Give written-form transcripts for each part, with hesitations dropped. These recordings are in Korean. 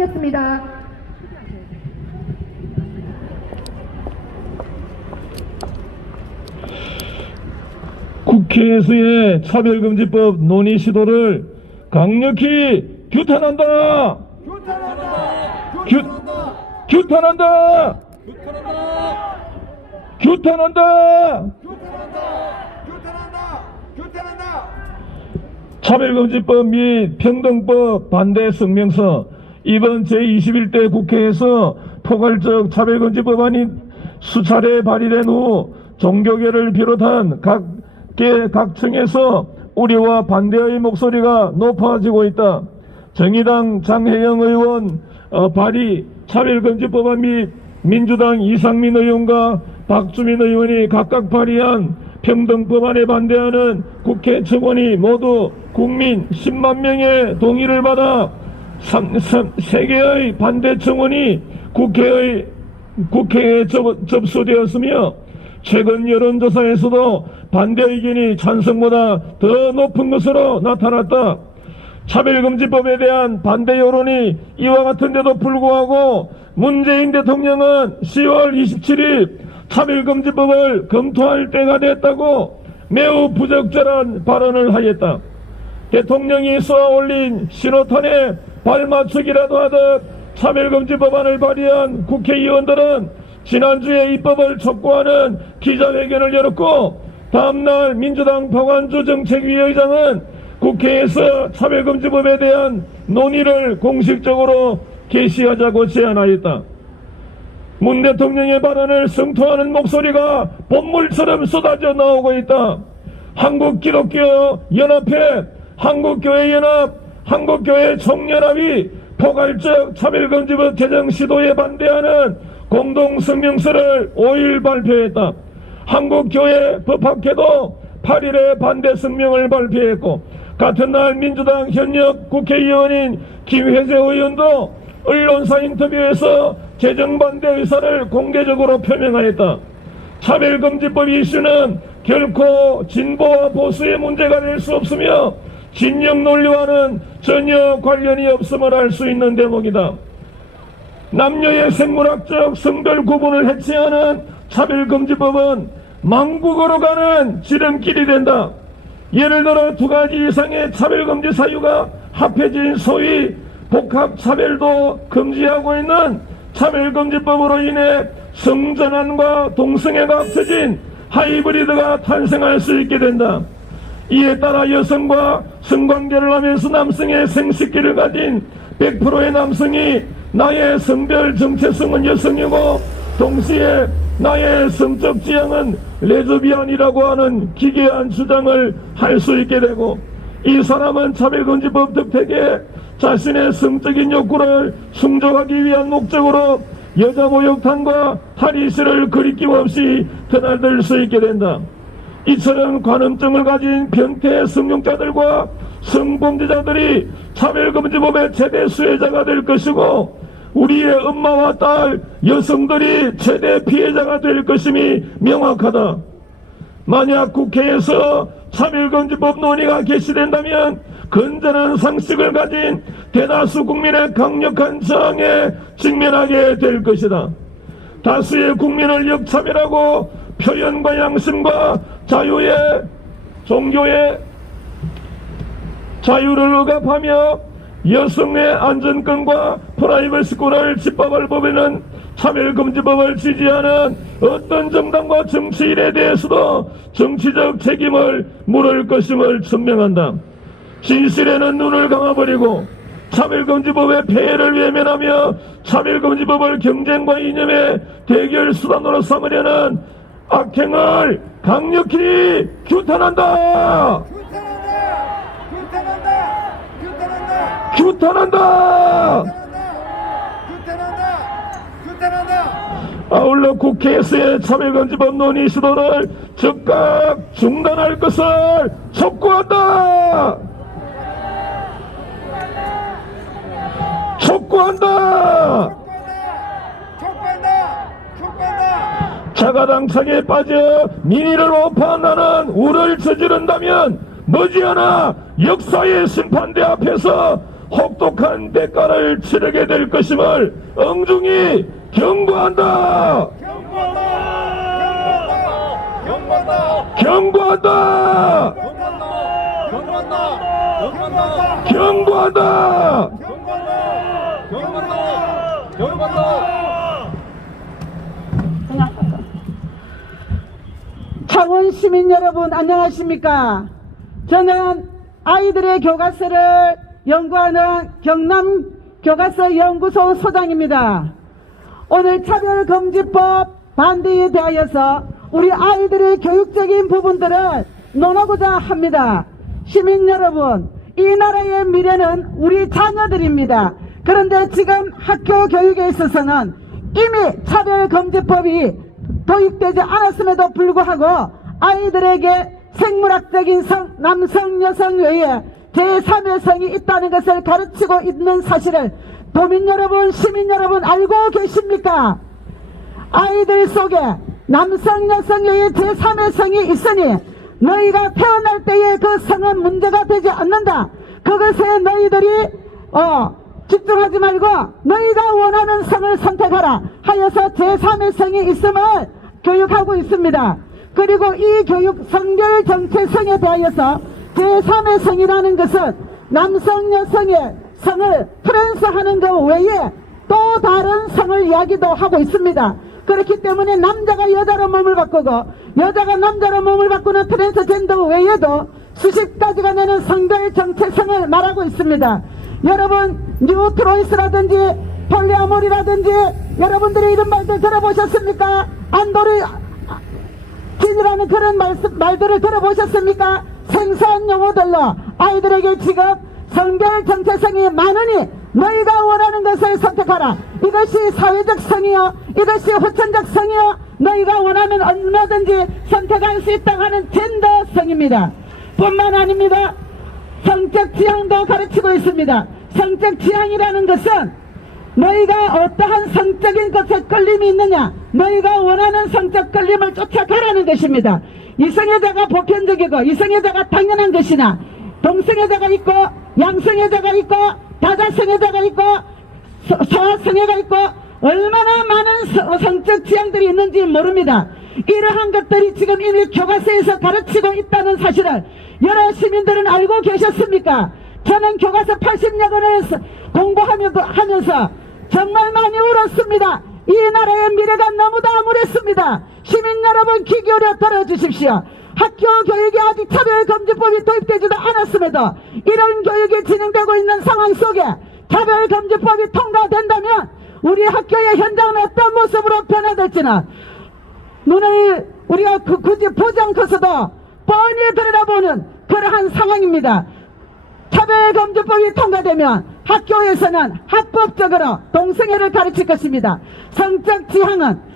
하겠습니다. 국회에서의 차별금지법 논의 시도를 강력히 규탄한다. 규탄한다. 차별금지법 및 평등법 반대 성명서. 이번 제21대 국회에서 포괄적 차별금지법안이 수차례 발의된 후 종교계를 비롯한 각층에서 우려와 반대의 목소리가 높아지고 있다. 정의당 장혜영 의원 발의 차별금지법안 및 민주당 이상민 의원과 박주민 의원이 각각 발의한 평등법안에 반대하는 국회 청원이 모두 국민 10만 명의 동의를 받아 3개의 반대 청원이 국회에 접수되었으며 최근 여론조사에서도 반대 의견이 찬성보다 더 높은 것으로 나타났다. 차별금지법에 대한 반대 여론이 이와 같은데도 불구하고 문재인 대통령은 10월 27일 차별금지법을 검토할 때가 됐다고 매우 부적절한 발언을 하였다. 대통령이 쏘아올린 신호탄에 발맞추기라도 하듯 차별금지법안을 발의한 국회의원들은 지난주에 입법을 촉구하는 기자회견을 열었고 다음날 민주당 박완주 정책위 의장은 국회에서 차별금지법에 대한 논의를 공식적으로 개시하자고 제안하였다. 문 대통령의 발언을 성토하는 목소리가 본물처럼 쏟아져 나오고 있다. 한국기독교연합회, 한국교회연합, 한국교회 총연합이 포괄적 차별금지법 개정 시도에 반대하는 공동성명서를 5일 발표했다. 한국교회 법학회도 8일에 반대 성명을 발표했고 같은 날 민주당 현역 국회의원인 김혜재 의원도 언론사 인터뷰에서 개정 반대 의사를 공개적으로 표명하였다. 차별금지법 이슈는 결코 진보와 보수의 문제가 될 수 없으며 진영 논리와는 전혀 관련이 없음을 알 수 있는 대목이다. 남녀의 생물학적 성별 구분을 해체하는 차별금지법은 망국으로 가는 지름길이 된다. 예를 들어 2가지 이상의 차별금지 사유가 합해진 소위 복합차별도 금지하고 있는 차별금지법으로 인해 성전환과 동성애가 합쳐진 하이브리드가 탄생할 수 있게 된다. 이에 따라 여성과 성관계를 하면서 남성의 생식기를 가진 100%의 남성이 나의 성별 정체성은 여성이고 동시에 나의 성적 지향은 레즈비언이라고 하는 기괴한 주장을 할 수 있게 되고 이 사람은 차별금지법 덕택에 자신의 성적인 욕구를 충족하기 위한 목적으로 여자 목욕탕과 탈의실을 거리낌 없이 드나들 수 있게 된다. 이처럼 관음증을 가진 변태 성용자들과 성범죄자들이 차별금지법의 최대 수혜자가 될 것이고 우리의 엄마와 딸, 여성들이 최대 피해자가 될 것임이 명확하다. 만약 국회에서 차별금지법 논의가 개시된다면 건전한 상식을 가진 대다수 국민의 강력한 저항에 직면하게 될 것이다. 다수의 국민을 역차별하고 표현과 양심과 자유의 종교의 자유를 억압하며 여성의 안전권과 프라이버시권을 짓밟을 법에는 차별금지법을 지지하는 어떤 정당과 정치인에 대해서도 정치적 책임을 물을 것임을 천명한다. 진실에는 눈을 감아버리고 차별금지법의 폐해를 외면하며 차별금지법을 경쟁과 이념의 대결 수단으로 삼으려는 악행을 강력히 규탄한다. 규탄한다. 아울러 국회에서의 차별금지법 논의 시도를 즉각 중단할 것을 촉구한다. 촉구한다. 자가당착에 빠져 민의를 오판하는 우를 저지른다면 머지않아 역사의 심판대 앞에서 혹독한 대가를 치르게 될 것임을 엄중히 경고한다. 경고한다. 경고한다. 창원 시민 여러분 안녕하십니까? 저는 아이들의 교과서를 연구하는 경남 교과서 연구소 소장입니다. 오늘 차별금지법 반대에 대하여서 우리 아이들의 교육적인 부분들을 논하고자 합니다. 시민 여러분, 이 나라의 미래는 우리 자녀들입니다. 그런데 지금 학교 교육에 있어서는 이미 차별금지법이 도입되지 않았음에도 불구하고 아이들에게 생물학적인 성, 남성, 여성 외에 제3의 성이 있다는 것을 가르치고 있는 사실을 도민 여러분, 시민 여러분 알고 계십니까? 아이들 속에 남성, 여성 외에 제3의 성이 있으니 너희가 태어날 때의 그 성은 문제가 되지 않는다. 그것에 너희들이 집중하지 말고 너희가 원하는 성을 선택하라 하여서 제3의 성이 있음을 교육하고 있습니다. 그리고 이 교육 성별 정체성에 대하여서 제3의 성이라는 것은 남성 여성의 성을 트랜스하는 것 외에 또 다른 성을 이야기도 하고 있습니다. 그렇기 때문에 남자가 여자로 몸을 바꾸고 여자가 남자로 몸을 바꾸는 트랜스젠더 외에도 수십 가지가 되는 성별 정체성을 말하고 있습니다. 여러분 뉴트로이스라든지 폴리아모리라든지 여러분들이 이런 말들 들어보셨습니까? 안도르진이라는 그런 말들을 들어보셨습니까? 생소한 용어들로 아이들에게 지금 성별 정체성이 많으니 너희가 원하는 것을 선택하라. 이것이 사회적 성이요, 이것이 후천적 성이요, 너희가 원하면 얼마든지 선택할 수 있다고 하는 젠더성입니다. 뿐만 아닙니다. 성적 지향도 가르치고 있습니다. 성적 지향이라는 것은 너희가 어떠한 성적인 것에 끌림이 있느냐, 너희가 원하는 성적 끌림을 쫓아가라는 것입니다. 이성애자가 보편적이고 이성애자가 당연한 것이나 동성애자가 있고 양성애자가 있고 다자성애자가 있고 소아성애가 있고 얼마나 많은 성적 지향들이 있는지 모릅니다. 이러한 것들이 지금 이미 교과서에서 가르치고 있다는 사실을 여러 시민들은 알고 계셨습니까? 저는 교과서 80여 권을 공부하면서 정말 많이 울었습니다. 이 나라의 미래가 너무도 암울했습니다. 시민 여러분 귀 기울여 들어주십시오. 학교 교육이 아직 차별금지법이 도입되지도 않았음에도 이런 교육이 진행되고 있는 상황 속에 차별금지법이 통과된다면 우리 학교의 현장은 어떤 모습으로 변화될지는 눈을 우리가 굳이 보지 않고서도 뻔히 들여다보는 그러한 상황입니다. 차별금지법이 통과되면 학교에서는 합법적으로 동성애를 가르칠 것입니다. 성적 지향은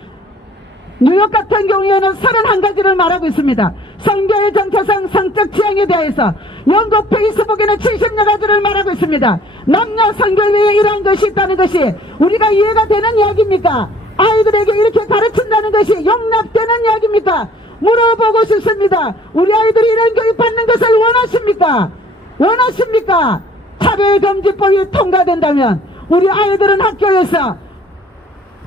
뉴욕 같은 경우에는 31가지를 말하고 있습니다. 성별 정체성, 성적 지향에 대해서 영국 페이스북에는 70여 가지를 말하고 있습니다. 남녀 성별 외에 이러한 것이 있다는 것이 우리가 이해가 되는 이야기입니까? 아이들에게 이렇게 가르친다는 것이 용납되는 이야기입니까? 물어보고 싶습니다. 우리 아이들이 이런 교육 받는 것을 원하십니까? 원하십니까? 차별금지법이 통과된다면 우리 아이들은 학교에서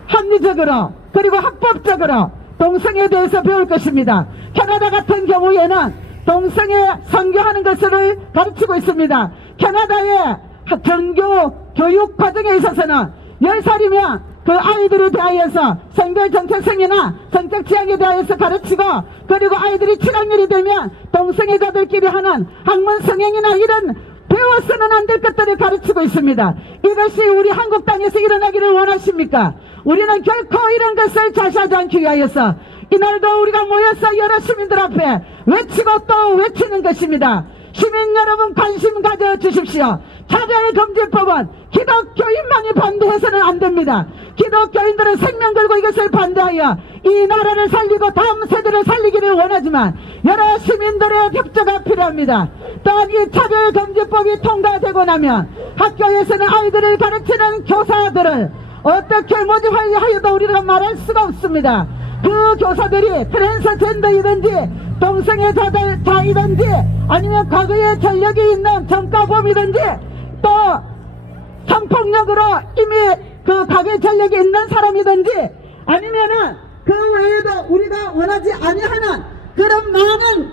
합리적으로 그리고 합법적으로 동성애에 대해서 배울 것입니다. 캐나다 같은 경우에는 동성애 선교하는 것을 가르치고 있습니다. 캐나다의 정교 교육 과정에 있어서는 10살이면 그 아이들에 대하여서 성별 정체성이나 성적 지향에 대하여서 가르치고 그리고 아이들이 7학년이 되면 동성애자들끼리 하는 학문 성행이나 이런 배워서는 안 될 것들을 가르치고 있습니다. 이것이 우리 한국 땅에서 일어나기를 원하십니까? 우리는 결코 이런 것을 자시하지 않기 위하여서 이날도 우리가 모여서 여러 시민들 앞에 외치고 또 외치는 것입니다. 시민 여러분 관심 가져주십시오. 차별금지법은 기독교인만이 반대해서는 안 됩니다. 기독교인들은 생명 걸고 이것을 반대하여 이 나라를 살리고 다음 세대를 살리기를 원하지만 여러 시민들의 협조가 필요합니다. 또한 이 차별금지법이 통과되고 나면 학교에서는 아이들을 가르치는 교사들을 어떻게 모집하여도 우리가 말할 수가 없습니다. 그 교사들이 트랜스젠더이든지 동성애자이든지 아니면 과거에 전력이 있는 전과범이든지 또 성폭력으로 이미 그 가해 전력이 있는 사람이든지 아니면은 그 외에도 우리가 원하지 아니하는 그런 많은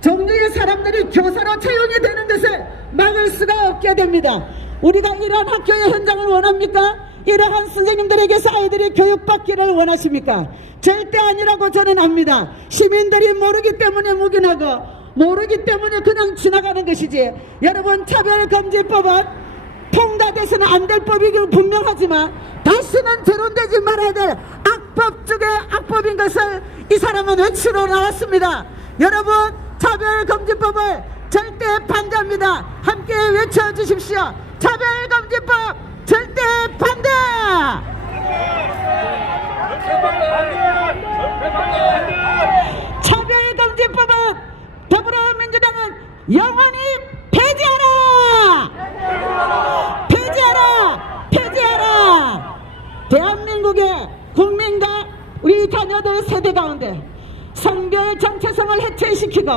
종류의 사람들이 교사로 채용이 되는 것을 막을 수가 없게 됩니다. 우리가 이러한 학교의 현장을 원합니까? 이러한 선생님들에게서 아이들이 교육받기를 원하십니까? 절대 아니라고 저는 압니다. 시민들이 모르기 때문에 묵인하고 모르기 때문에 그냥 지나가는 것이지, 여러분, 차별금지법은 통과돼서는 안 될 법이길 분명하지만 다시는 재론되지 말아야 될 악법 중에 악법인 것을 이 사람은 외치러 나왔습니다. 여러분, 차별금지법을 절대 반대합니다. 함께 외쳐주십시오. 차별금지법 절대 반대! 차별금지법은 더불어민주당은 영원히 폐지하라! 폐지하라! 폐지하라! 대한민국의 국민과 우리 자녀들 세대 가운데 성별 정체성을 해체시키고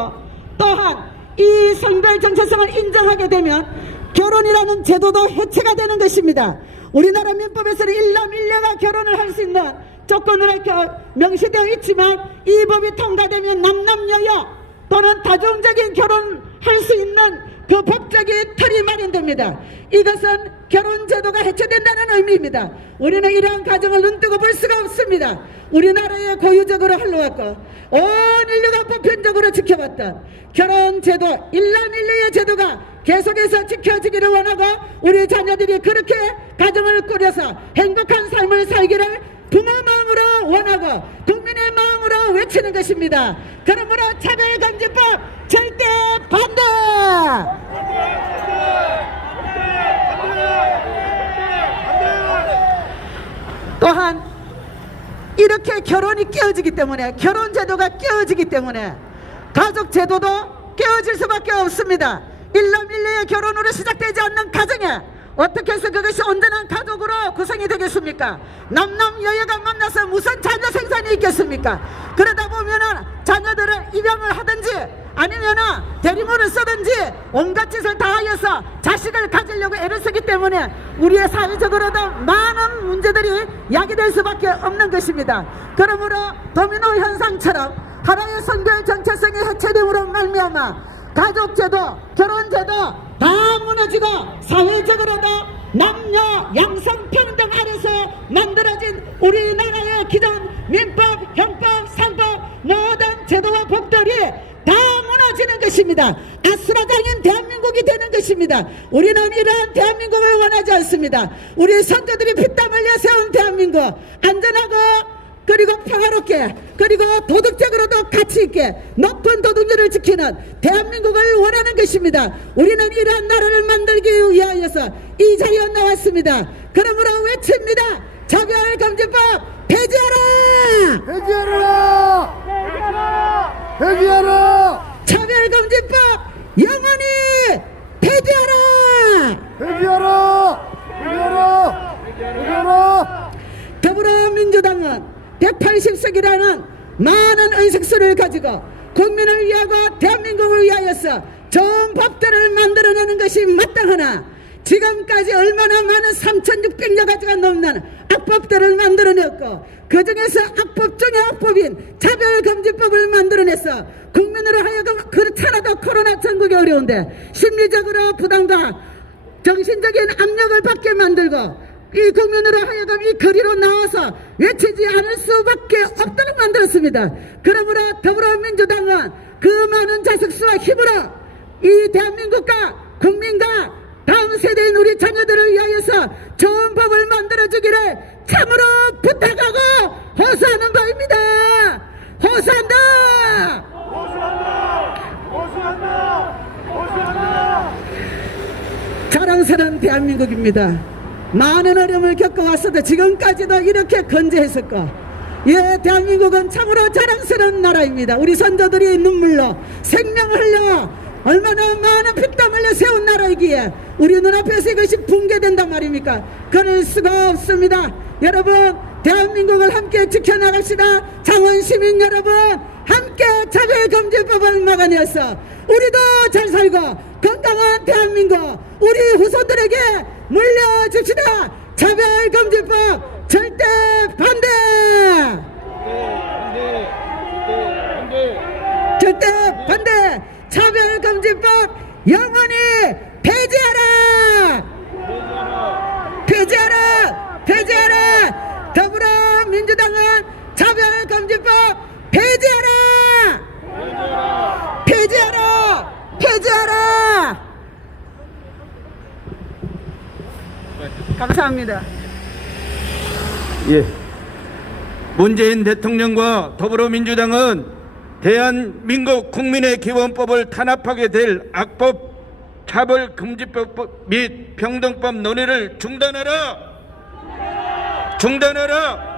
또한 이 성별 정체성을 인정하게 되면 결혼이라는 제도도 해체가 되는 것입니다. 우리나라 민법에서는 일남일녀가 결혼을 할 수 있는 조건으로 명시되어 있지만 이 법이 통과되면 남남여여 또는 다중적인 결혼할 수 있는 그 법적인 틀이 마련됩니다. 이것은 결혼제도가 해체된다는 의미입니다. 우리는 이러한 가정을 눈뜨고 볼 수가 없습니다. 우리나라에 고유적으로 흘러왔고 온 인류가 보편적으로 지켜왔던 결혼제도, 일남일녀의 제도가 계속해서 지켜지기를 원하고 우리 자녀들이 그렇게 가정을 꾸려서 행복한 삶을 살기를 부모 마음으로 원하고 국민의 마음으로 외치는 것입니다. 그러므로 차별금지법 절대 반대! 또한 이렇게 결혼이 깨어지기 때문에, 결혼제도가 깨어지기 때문에 가족제도도 깨어질 수밖에 없습니다. 일남일녀의 결혼으로 시작되지 않는 가정에 어떻게 해서 그것이 온전한 가족으로 구성이 되겠습니까? 남남여여가 만나서 무슨 자녀 생산이 있겠습니까? 그러다 보면은 자녀들을 입양을 하든지 아니면은 대리모를 쓰든지 온갖 짓을 다 하여서 자식을 가지려고 애를 쓰기 때문에 우리의 사회적으로도 많은 문제들이 야기될 수밖에 없는 것입니다. 그러므로 도미노 현상처럼 하나의 성별 정체성이 해체됨으로 말미암아 가족제도, 결혼제도 다 무너지고 사회적으로도 남녀 양성평등 아래서 만들어진 우리나라의 기존 민법, 형법, 상법 모든 제도와 법들이 다 무너지는 것입니다. 아수라장인 대한민국이 되는 것입니다. 우리는 이러한 대한민국을 원하지 않습니다. 우리 선조들이 피땀 흘려 세운 대한민국, 안전하고 그리고 평화롭게 그리고 도덕적으로도 가치있게 높은 도덕률을 지키는 대한민국을 원하는 것입니다. 우리는 이러한 나라를 만들기 위하여서 이 자리에 나왔습니다. 그러므로 외칩니다. 차별금지법 폐지하라! 폐지하라! 폐지하라! 차별금지법 영원히 폐지하라! 폐지하라! 폐지하라! 폐지하라! 더불어민주당은 180석이라는 많은 의석수를 가지고 국민을 위하고 대한민국을 위하여서 좋은 법들을 만들어내는 것이 마땅하나 지금까지 얼마나 많은 3,600여 가지가 넘는 악법들을 만들어냈고 그 중에서 악법 중의 악법인 차별금지법을 만들어내서 국민으로 하여금 그렇잖아도 코로나 전국이 어려운데 심리적으로 부담과 정신적인 압력을 받게 만들고 이 국민으로 하여금 이 거리로 나와서 외치지 않을 수밖에 없도록 만들었습니다. 그러므로 더불어민주당은 그 많은 자석수와 힘으로 이 대한민국과 국민과 다음 세대인 우리 자녀들을 위하여서 좋은 법을 만들어주기를 참으로 부탁하고 호소하는 바입니다. 호소한다! 자랑스러운 대한민국입니다. 많은 어려움을 겪어왔어도 지금까지도 이렇게 건재했었고, 예, 대한민국은 참으로 자랑스러운 나라입니다. 우리 선조들이 눈물로 생명을 흘려 얼마나 많은 피땀 흘려 세운 나라이기에 우리 눈앞에서 이것이 붕괴된단 말입니까? 그럴 수가 없습니다. 여러분, 대한민국을 함께 지켜나갑시다. 창원시민 여러분, 함께 차별금지법을 막아내서 우리도 잘 살고 건강한 대한민국, 우리 후손들에게 물려줍시다. 차별금지법 절대 반대! 절대 반대! 차별금지법 영원히 폐지하라! 폐지하라! 폐지하라! 더불어민주당은 차별금지법 폐지하라! 폐지하라! 폐지하라! 감사합니다. 예. 문재인 대통령과 더불어민주당은 대한민국 국민의 기본법을 탄압하게 될 악법 차별금지법 및 평등법 논의를 중단하라! 중단하라!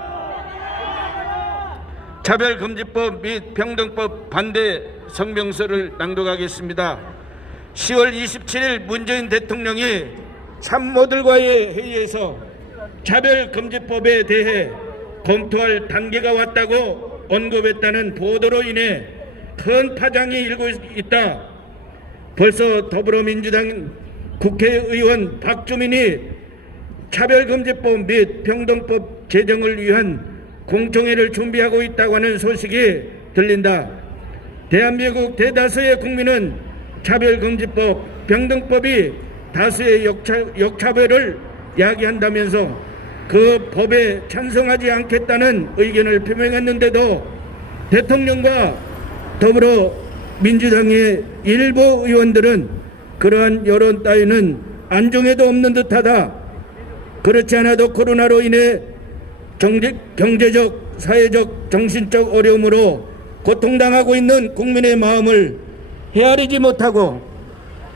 차별금지법 및 평등법 반대 성명서를 낭독하겠습니다. 10월 27일 문재인 대통령이 참모들과의 회의에서 차별금지법에 대해 검토할 단계가 왔다고 언급했다는 보도로 인해 큰 파장이 일고 있다. 벌써 더불어민주당 국회의원 박주민이 차별금지법 및 평등법 제정을 위한 공청회를 준비하고 있다고 하는 소식이 들린다. 대한민국 대다수의 국민은 차별금지법, 평등법이 다수의 역차별을 야기한다면서 그 법에 찬성하지 않겠다는 의견을 표명했는데도 대통령과 더불어민주당의 일부 의원들은 그러한 여론 따위는 안중에도 없는 듯하다. 그렇지 않아도 코로나로 인해 경제적, 사회적, 정신적 어려움으로 고통당하고 있는 국민의 마음을 헤아리지 못하고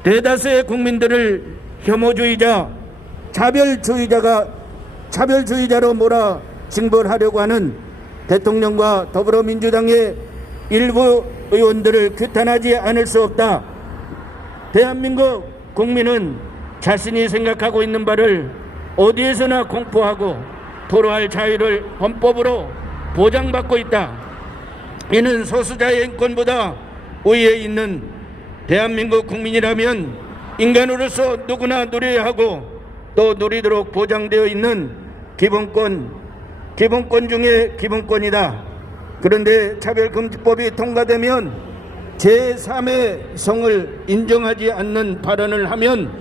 대다수의 국민들을 혐오주의자, 차별주의자로 몰아 징벌하려고 하는 대통령과 더불어민주당의 일부 의원들을 규탄하지 않을 수 없다. 대한민국 국민은 자신이 생각하고 있는 바를 어디에서나 공포하고 토로할 자유를 헌법으로 보장받고 있다. 이는 소수자의 인권보다 우위에 있는 대한민국 국민이라면 인간으로서 누구나 누려야 하고 또 누리도록 보장되어 있는 기본권 중에 기본권이다. 그런데 차별금지법이 통과되면 제3의 성을 인정하지 않는 발언을 하면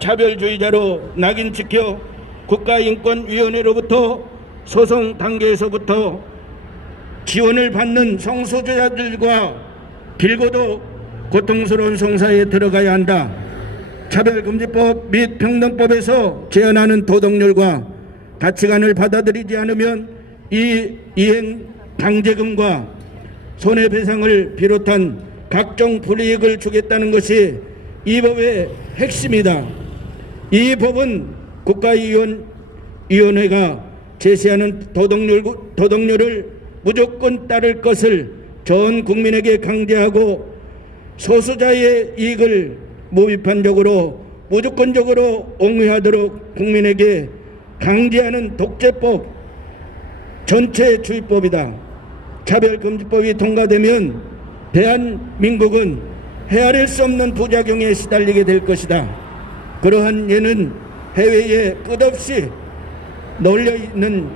차별주의자로 낙인 찍혀 국가인권위원회로부터 소송 단계에서부터 지원을 받는 성소수자들과 길고도 고통스러운 송사에 들어가야 한다. 차별금지법 및 평등법에서 제한하는 도덕률과 가치관을 받아들이지 않으면 이 이행 강제금과 손해배상을 비롯한 각종 불이익을 주겠다는 것이 이 법의 핵심이다. 이 법은 국가위원회가 제시하는 도덕률을 무조건 따를 것을 전 국민에게 강제하고 소수자의 이익을 무비판적으로 무조건적으로 옹호하도록 국민에게 강제하는 독재법, 전체주의법이다. 차별금지법이 통과되면 대한민국은 헤아릴 수 없는 부작용에 시달리게 될 것이다. 그러한 예는 해외에 끝없이 널려있는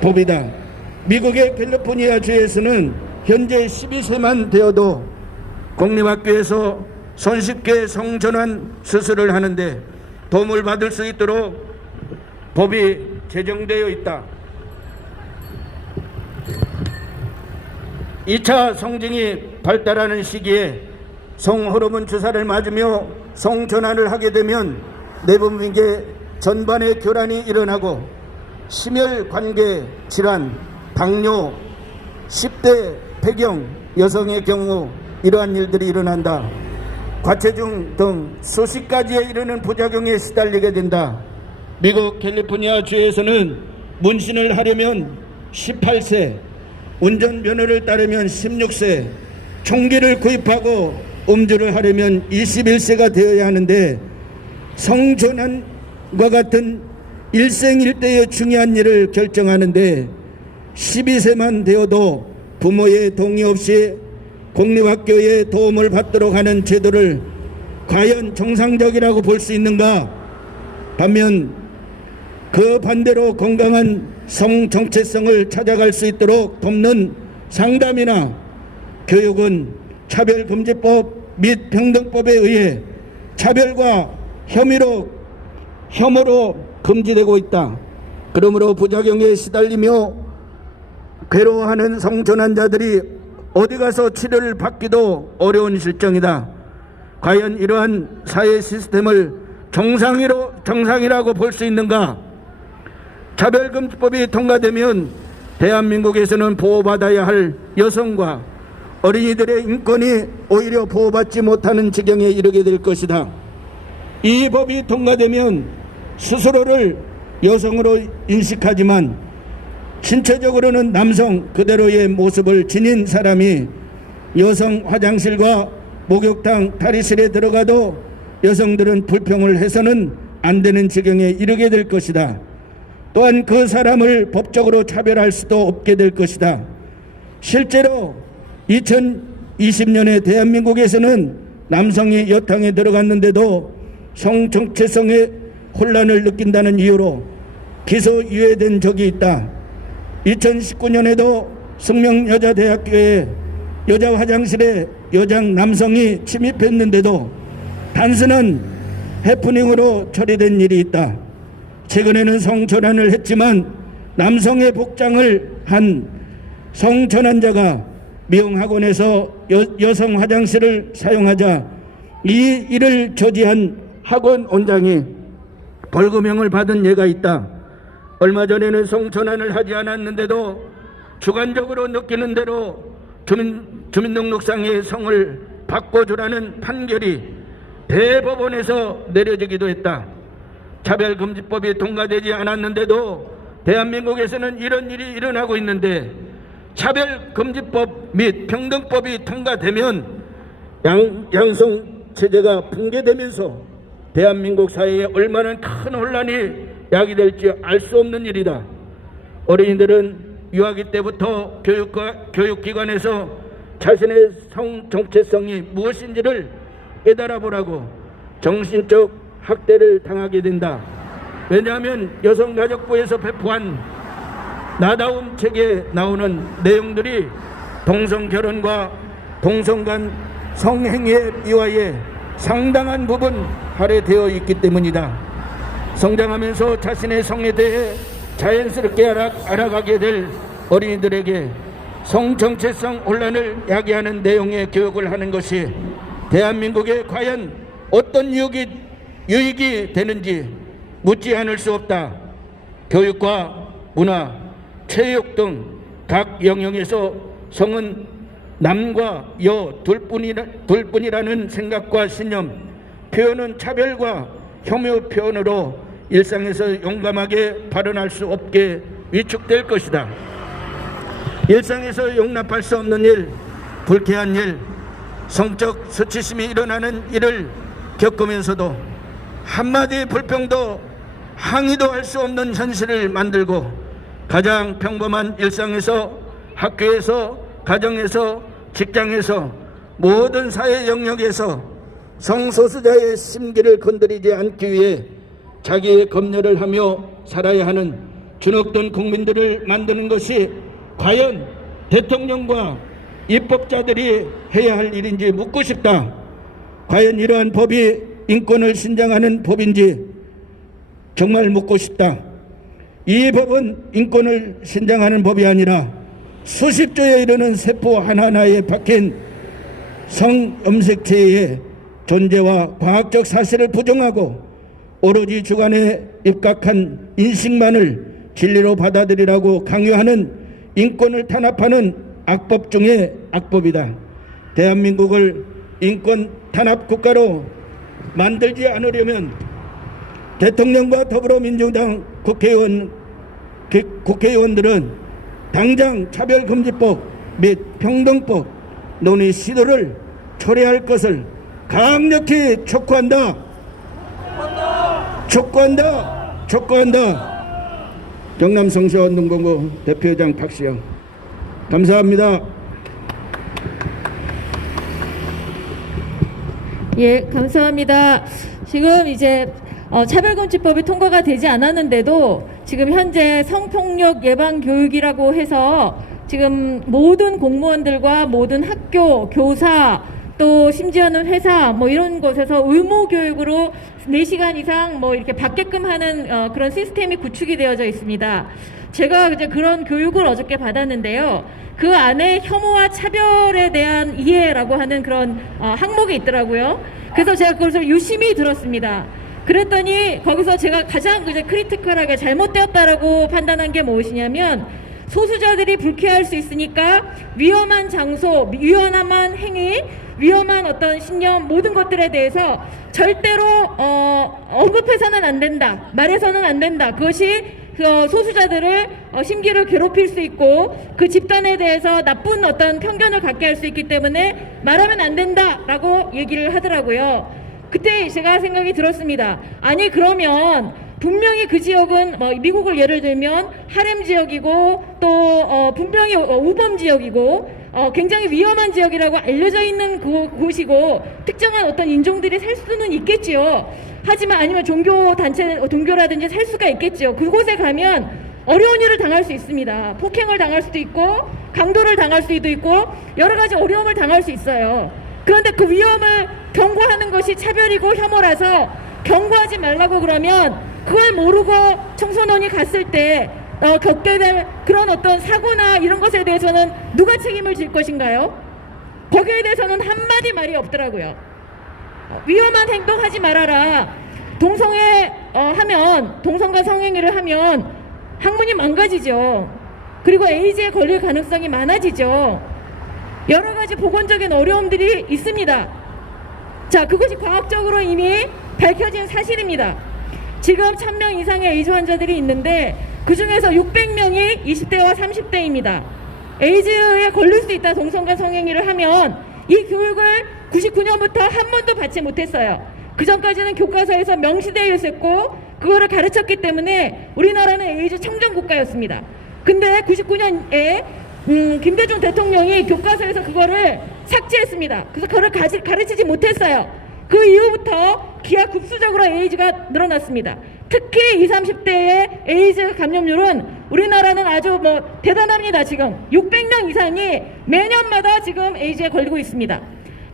법이다. 미국의 캘리포니아 주에서는 현재 12세만 되어도 공립학교에서 손쉽게 성전환 수술을 하는데 도움을 받을 수 있도록 법이 제정되어 있다. 2차 성징이 발달하는 시기에 성호르몬 주사를 맞으며 성전환을 하게 되면 내분비계 전반의 교란이 일어나고 심혈관계 질환, 당뇨, 10대 폐경 여성의 경우 이러한 일들이 일어난다. 과체중 등 수십 가지에 이르는 부작용에 시달리게 된다. 미국 캘리포니아 주에서는 문신을 하려면 18세, 운전면허를 따려면 16세, 총기를 구입하고 음주를 하려면 21세가 되어야 하는데 성전환과 같은 일생일대의 중요한 일을 결정하는데 12세만 되어도 부모의 동의 없이 공립학교의 도움을 받도록 하는 제도를 과연 정상적이라고 볼 수 있는가? 반면 그 반대로 건강한 성 정체성을 찾아갈 수 있도록 돕는 상담이나 교육은 차별금지법 및 평등법에 의해 차별과 혐오로 금지되고 있다. 그러므로 부작용에 시달리며 괴로워하는 성전환자들이 어디 가서 치료를 받기도 어려운 실정이다. 과연 이러한 사회 시스템을 정상이라고 볼 수 있는가? 차별금지법이 통과되면 대한민국에서는 보호받아야 할 여성과 어린이들의 인권이 오히려 보호받지 못하는 지경에 이르게 될 것이다. 이 법이 통과되면 스스로를 여성으로 인식하지만 신체적으로는 남성 그대로의 모습을 지닌 사람이 여성 화장실과 목욕탕, 탈의실에 들어가도 여성들은 불평을 해서는 안 되는 지경에 이르게 될 것이다. 또한 그 사람을 법적으로 차별할 수도 없게 될 것이다. 실제로 2020년에 대한민국에서는 남성이 여탕에 들어갔는데도 성정체성의 혼란을 느낀다는 이유로 기소유예된 적이 있다. 2019년에도 숙명여자대학교에 여자 화장실에 여장 남성이 침입했는데도 단순한 해프닝으로 처리된 일이 있다. 최근에는 성전환을 했지만 남성의 복장을 한 성전환자가 미용학원에서 여성 화장실을 사용하자 이 일을 저지한 학원 원장이 벌금형을 받은 예가 있다. 얼마 전에는 성전환을 하지 않았는데도 주관적으로 느끼는 대로 주민등록상의 성을 바꿔주라는 판결이 대법원에서 내려지기도 했다. 차별금지법이 통과되지 않았는데도 대한민국에서는 이런 일이 일어나고 있는데 차별금지법 및 평등법이 통과되면 양성체제가 붕괴되면서 대한민국 사회에 얼마나 큰 혼란이 야기될지 알 수 없는 일이다. 어린이들은 유아기 때부터 교육기관에서 자신의 성 정체성이 무엇인지를 깨달아보라고 정신적 학대를 당하게 된다. 왜냐하면 여성가족부에서 배포한 나다움 책에 나오는 내용들이 동성결혼과 동성간 성행위의 미화에 상당한 부분 할애되어 있기 때문이다. 성장하면서 자신의 성에 대해 자연스럽게 알아가게 될 어린이들에게 성정체성 혼란을 야기하는 내용의 교육을 하는 것이 대한민국에 과연 어떤 유익이 되는지 묻지 않을 수 없다. 교육과 문화, 체육 등 각 영역에서 성은 남과 여 둘뿐이라는 생각과 신념, 표현은 차별과 혐오 표현으로 일상에서 용감하게 발언할 수 없게 위축될 것이다. 일상에서 용납할 수 없는 일, 불쾌한 일, 성적 수치심이 일어나는 일을 겪으면서도 한마디 불평도 항의도 할 수 없는 현실을 만들고 가장 평범한 일상에서 학교에서 가정에서 직장에서 모든 사회 영역에서 성소수자의 심기를 건드리지 않기 위해 자기의 검열을 하며 살아야 하는 주눅든 국민들을 만드는 것이 과연 대통령과 입법자들이 해야 할 일인지 묻고 싶다. 과연 이러한 법이 인권을 신장하는 법인지 정말 묻고 싶다. 이 법은 인권을 신장하는 법이 아니라 수십 조에 이르는 세포 하나하나에 박힌 성염색체의 존재와 과학적 사실을 부정하고 오로지 주관에 입각한 인식만을 진리로 받아들이라고 강요하는 인권을 탄압하는 악법 중에 악법이다. 대한민국을 인권 탄압 국가로 만들지 않으려면 대통령과 더불어민주당 국회의원들은 당장 차별금지법 및 평등법 논의 시도를 철회할 것을 강력히 촉구한다. 촉구한다. 경남 성서운동본부 대표장 박시영. 감사합니다. 예, 감사합니다. 지금 이제 차별금지법이 통과가 되지 않았는데도 지금 현재 성폭력 예방 교육이라고 해서 지금 모든 공무원들과 모든 학교, 교사, 또 심지어는 회사 뭐 이런 곳에서 의무 교육으로 4시간 이상 뭐 이렇게 받게끔 하는 그런 시스템이 구축이 되어져 있습니다. 제가 이제 그런 교육을 어저께 받았는데요. 그 안에 혐오와 차별에 대한 이해라고 하는 그런 항목이 있더라고요. 그래서 제가 그것을 유심히 들었습니다. 그랬더니 거기서 제가 가장 이제 크리티컬하게 잘못되었다라고 판단한 게 무엇이냐면, 소수자들이 불쾌할 수 있으니까 위험한 장소, 위험한 행위, 위험한 어떤 신념, 모든 것들에 대해서 절대로 언급해서는 안 된다, 말해서는 안 된다. 그것이 소수자들을 심기를 괴롭힐 수 있고 그 집단에 대해서 나쁜 어떤 편견을 갖게 할 수 있기 때문에 말하면 안 된다라고 얘기를 하더라고요. 그때 제가 생각이 들었습니다. 아니 그러면 분명히 그 지역은 미국을 예를 들면 하렘 지역이고 또 분명히 우범 지역이고 굉장히 위험한 지역이라고 알려져 있는 곳이고 특정한 어떤 인종들이 살 수는 있겠지요. 하지만 아니면 종교라든지 살 수가 있겠죠. 그곳에 가면 어려운 일을 당할 수 있습니다. 폭행을 당할 수도 있고 강도를 당할 수도 있고 여러 가지 어려움을 당할 수 있어요. 그런데 그 위험을 경고하는 것이 차별이고 혐오라서 경고하지 말라고 그러면 그걸 모르고 청소년이 갔을 때 겪게 될 그런 어떤 사고나 이런 것에 대해서는 누가 책임을 질 것인가요? 거기에 대해서는 한마디 말이 없더라고요. 위험한 행동하지 말아라. 동성과 성행위를 하면 학문이 망가지죠. 그리고 에이즈에 걸릴 가능성이 많아지죠. 여러 가지 보건적인 어려움들이 있습니다. 자, 그것이 과학적으로 이미 밝혀진 사실입니다. 지금 1000명 이상의 에이즈 환자들이 있는데 그 중에서 600명이 20대와 30대입니다. 에이즈에 걸릴 수 있다, 동성과 성행위를 하면. 이 교육을 99년부터 한 번도 받지 못했어요. 그 전까지는 교과서에서 명시되어 있었고 그거를 가르쳤기 때문에 우리나라는 에이즈 청정 국가였습니다. 근데 99년에 김대중 대통령이 교과서에서 그거를 삭제했습니다. 그래서 그거를 가르치지 못했어요. 그 이후부터 기하급수적으로 에이즈가 늘어났습니다. 특히 20, 30대의 에이즈 감염률은 우리나라는 아주 대단합니다. 지금 600명 이상이 매년마다 지금 에이즈에 걸리고 있습니다.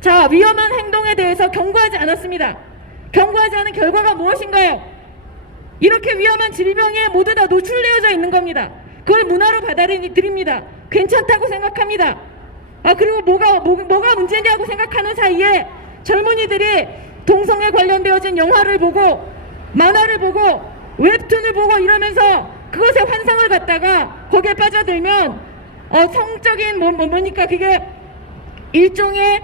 자, 위험한 행동에 대해서 경고하지 않았습니다. 경고하지 않은 결과가 무엇인가요? 이렇게 위험한 질병에 모두 다 노출되어져 있는 겁니다. 그걸 문화로 받아들입니다. 괜찮다고 생각합니다. 그리고 뭐가 문제냐고 생각하는 사이에 젊은이들이 동성애 관련되어진 영화를 보고 만화를 보고 웹툰을 보고 이러면서 그것에 환상을 갖다가 거기에 빠져들면 성적인 뭐니까 그게 일종의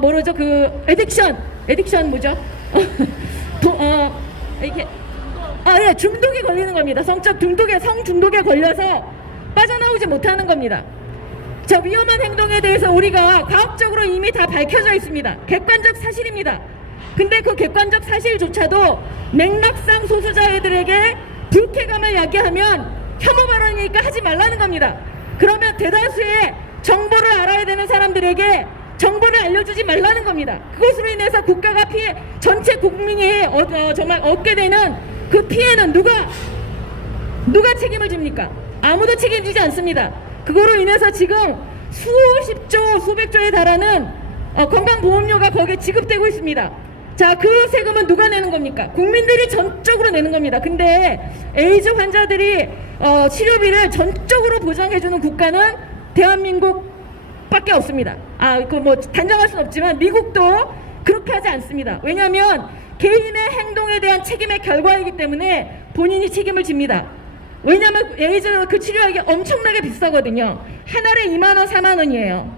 뭐죠, 그 에딕션 뭐죠? 이렇게 예, 중독이 걸리는 겁니다. 성 중독에 걸려서 빠져나오지 못하는 겁니다. 자, 위험한 행동에 대해서 우리가 과학적으로 이미 다 밝혀져 있습니다. 객관적 사실입니다. 근데 그 객관적 사실조차도 맥락상 소수자들에게 불쾌감을 야기하면 혐오 발언이니까 하지 말라는 겁니다. 그러면 대다수의 정보를 알아야 되는 사람들에게 정보를 알려주지 말라는 겁니다. 그것으로 인해서 국가가 전체 국민이 정말 얻게 되는 그 피해는 누가 책임을 집니까? 아무도 책임지지 않습니다. 그거로 인해서 지금 수십조, 수백조에 달하는 건강보험료가 거기에 지급되고 있습니다. 자, 그 세금은 누가 내는 겁니까? 국민들이 전적으로 내는 겁니다. 근데 에이즈 환자들이 치료비를 전적으로 보장해주는 국가는 대한민국밖에 없습니다. 단정할 수는 없지만 미국도 그렇게 하지 않습니다. 왜냐하면 개인의 행동에 대한 책임의 결과이기 때문에 본인이 책임을 집니다. 왜냐하면 에이즈 그 치료약이 엄청나게 비싸거든요. 한 알에 2만원, 4만원이에요.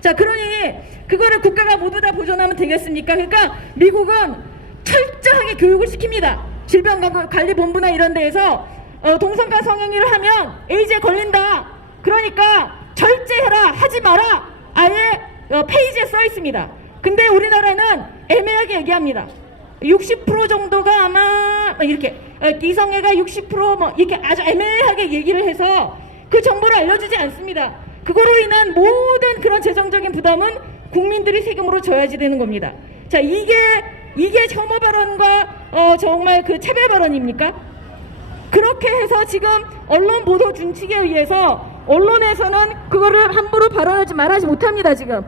자, 그러니 그거를 국가가 모두 다 보존하면 되겠습니까? 그러니까 미국은 철저하게 교육을 시킵니다. 질병관리본부나 이런 데에서 동성과 성행위를 하면 에이즈에 걸린다. 그러니까 절제해라, 하지 마라. 아예 페이지에 써 있습니다. 근데 우리나라는 애매하게 얘기합니다. 60% 정도가 아마 이렇게 이성애가 60% 이렇게 아주 애매하게 얘기를 해서 그 정보를 알려주지 않습니다. 그거로 인한 모든 그런 재정적인 부담은 국민들이 세금으로 져야지 되는 겁니다. 자, 이게 혐오 발언과 정말 그 차별 발언입니까? 그렇게 해서 지금 언론 보도 준칙에 의해서 언론에서는 그거를 함부로 발언하지 말하지 못합니다. 지금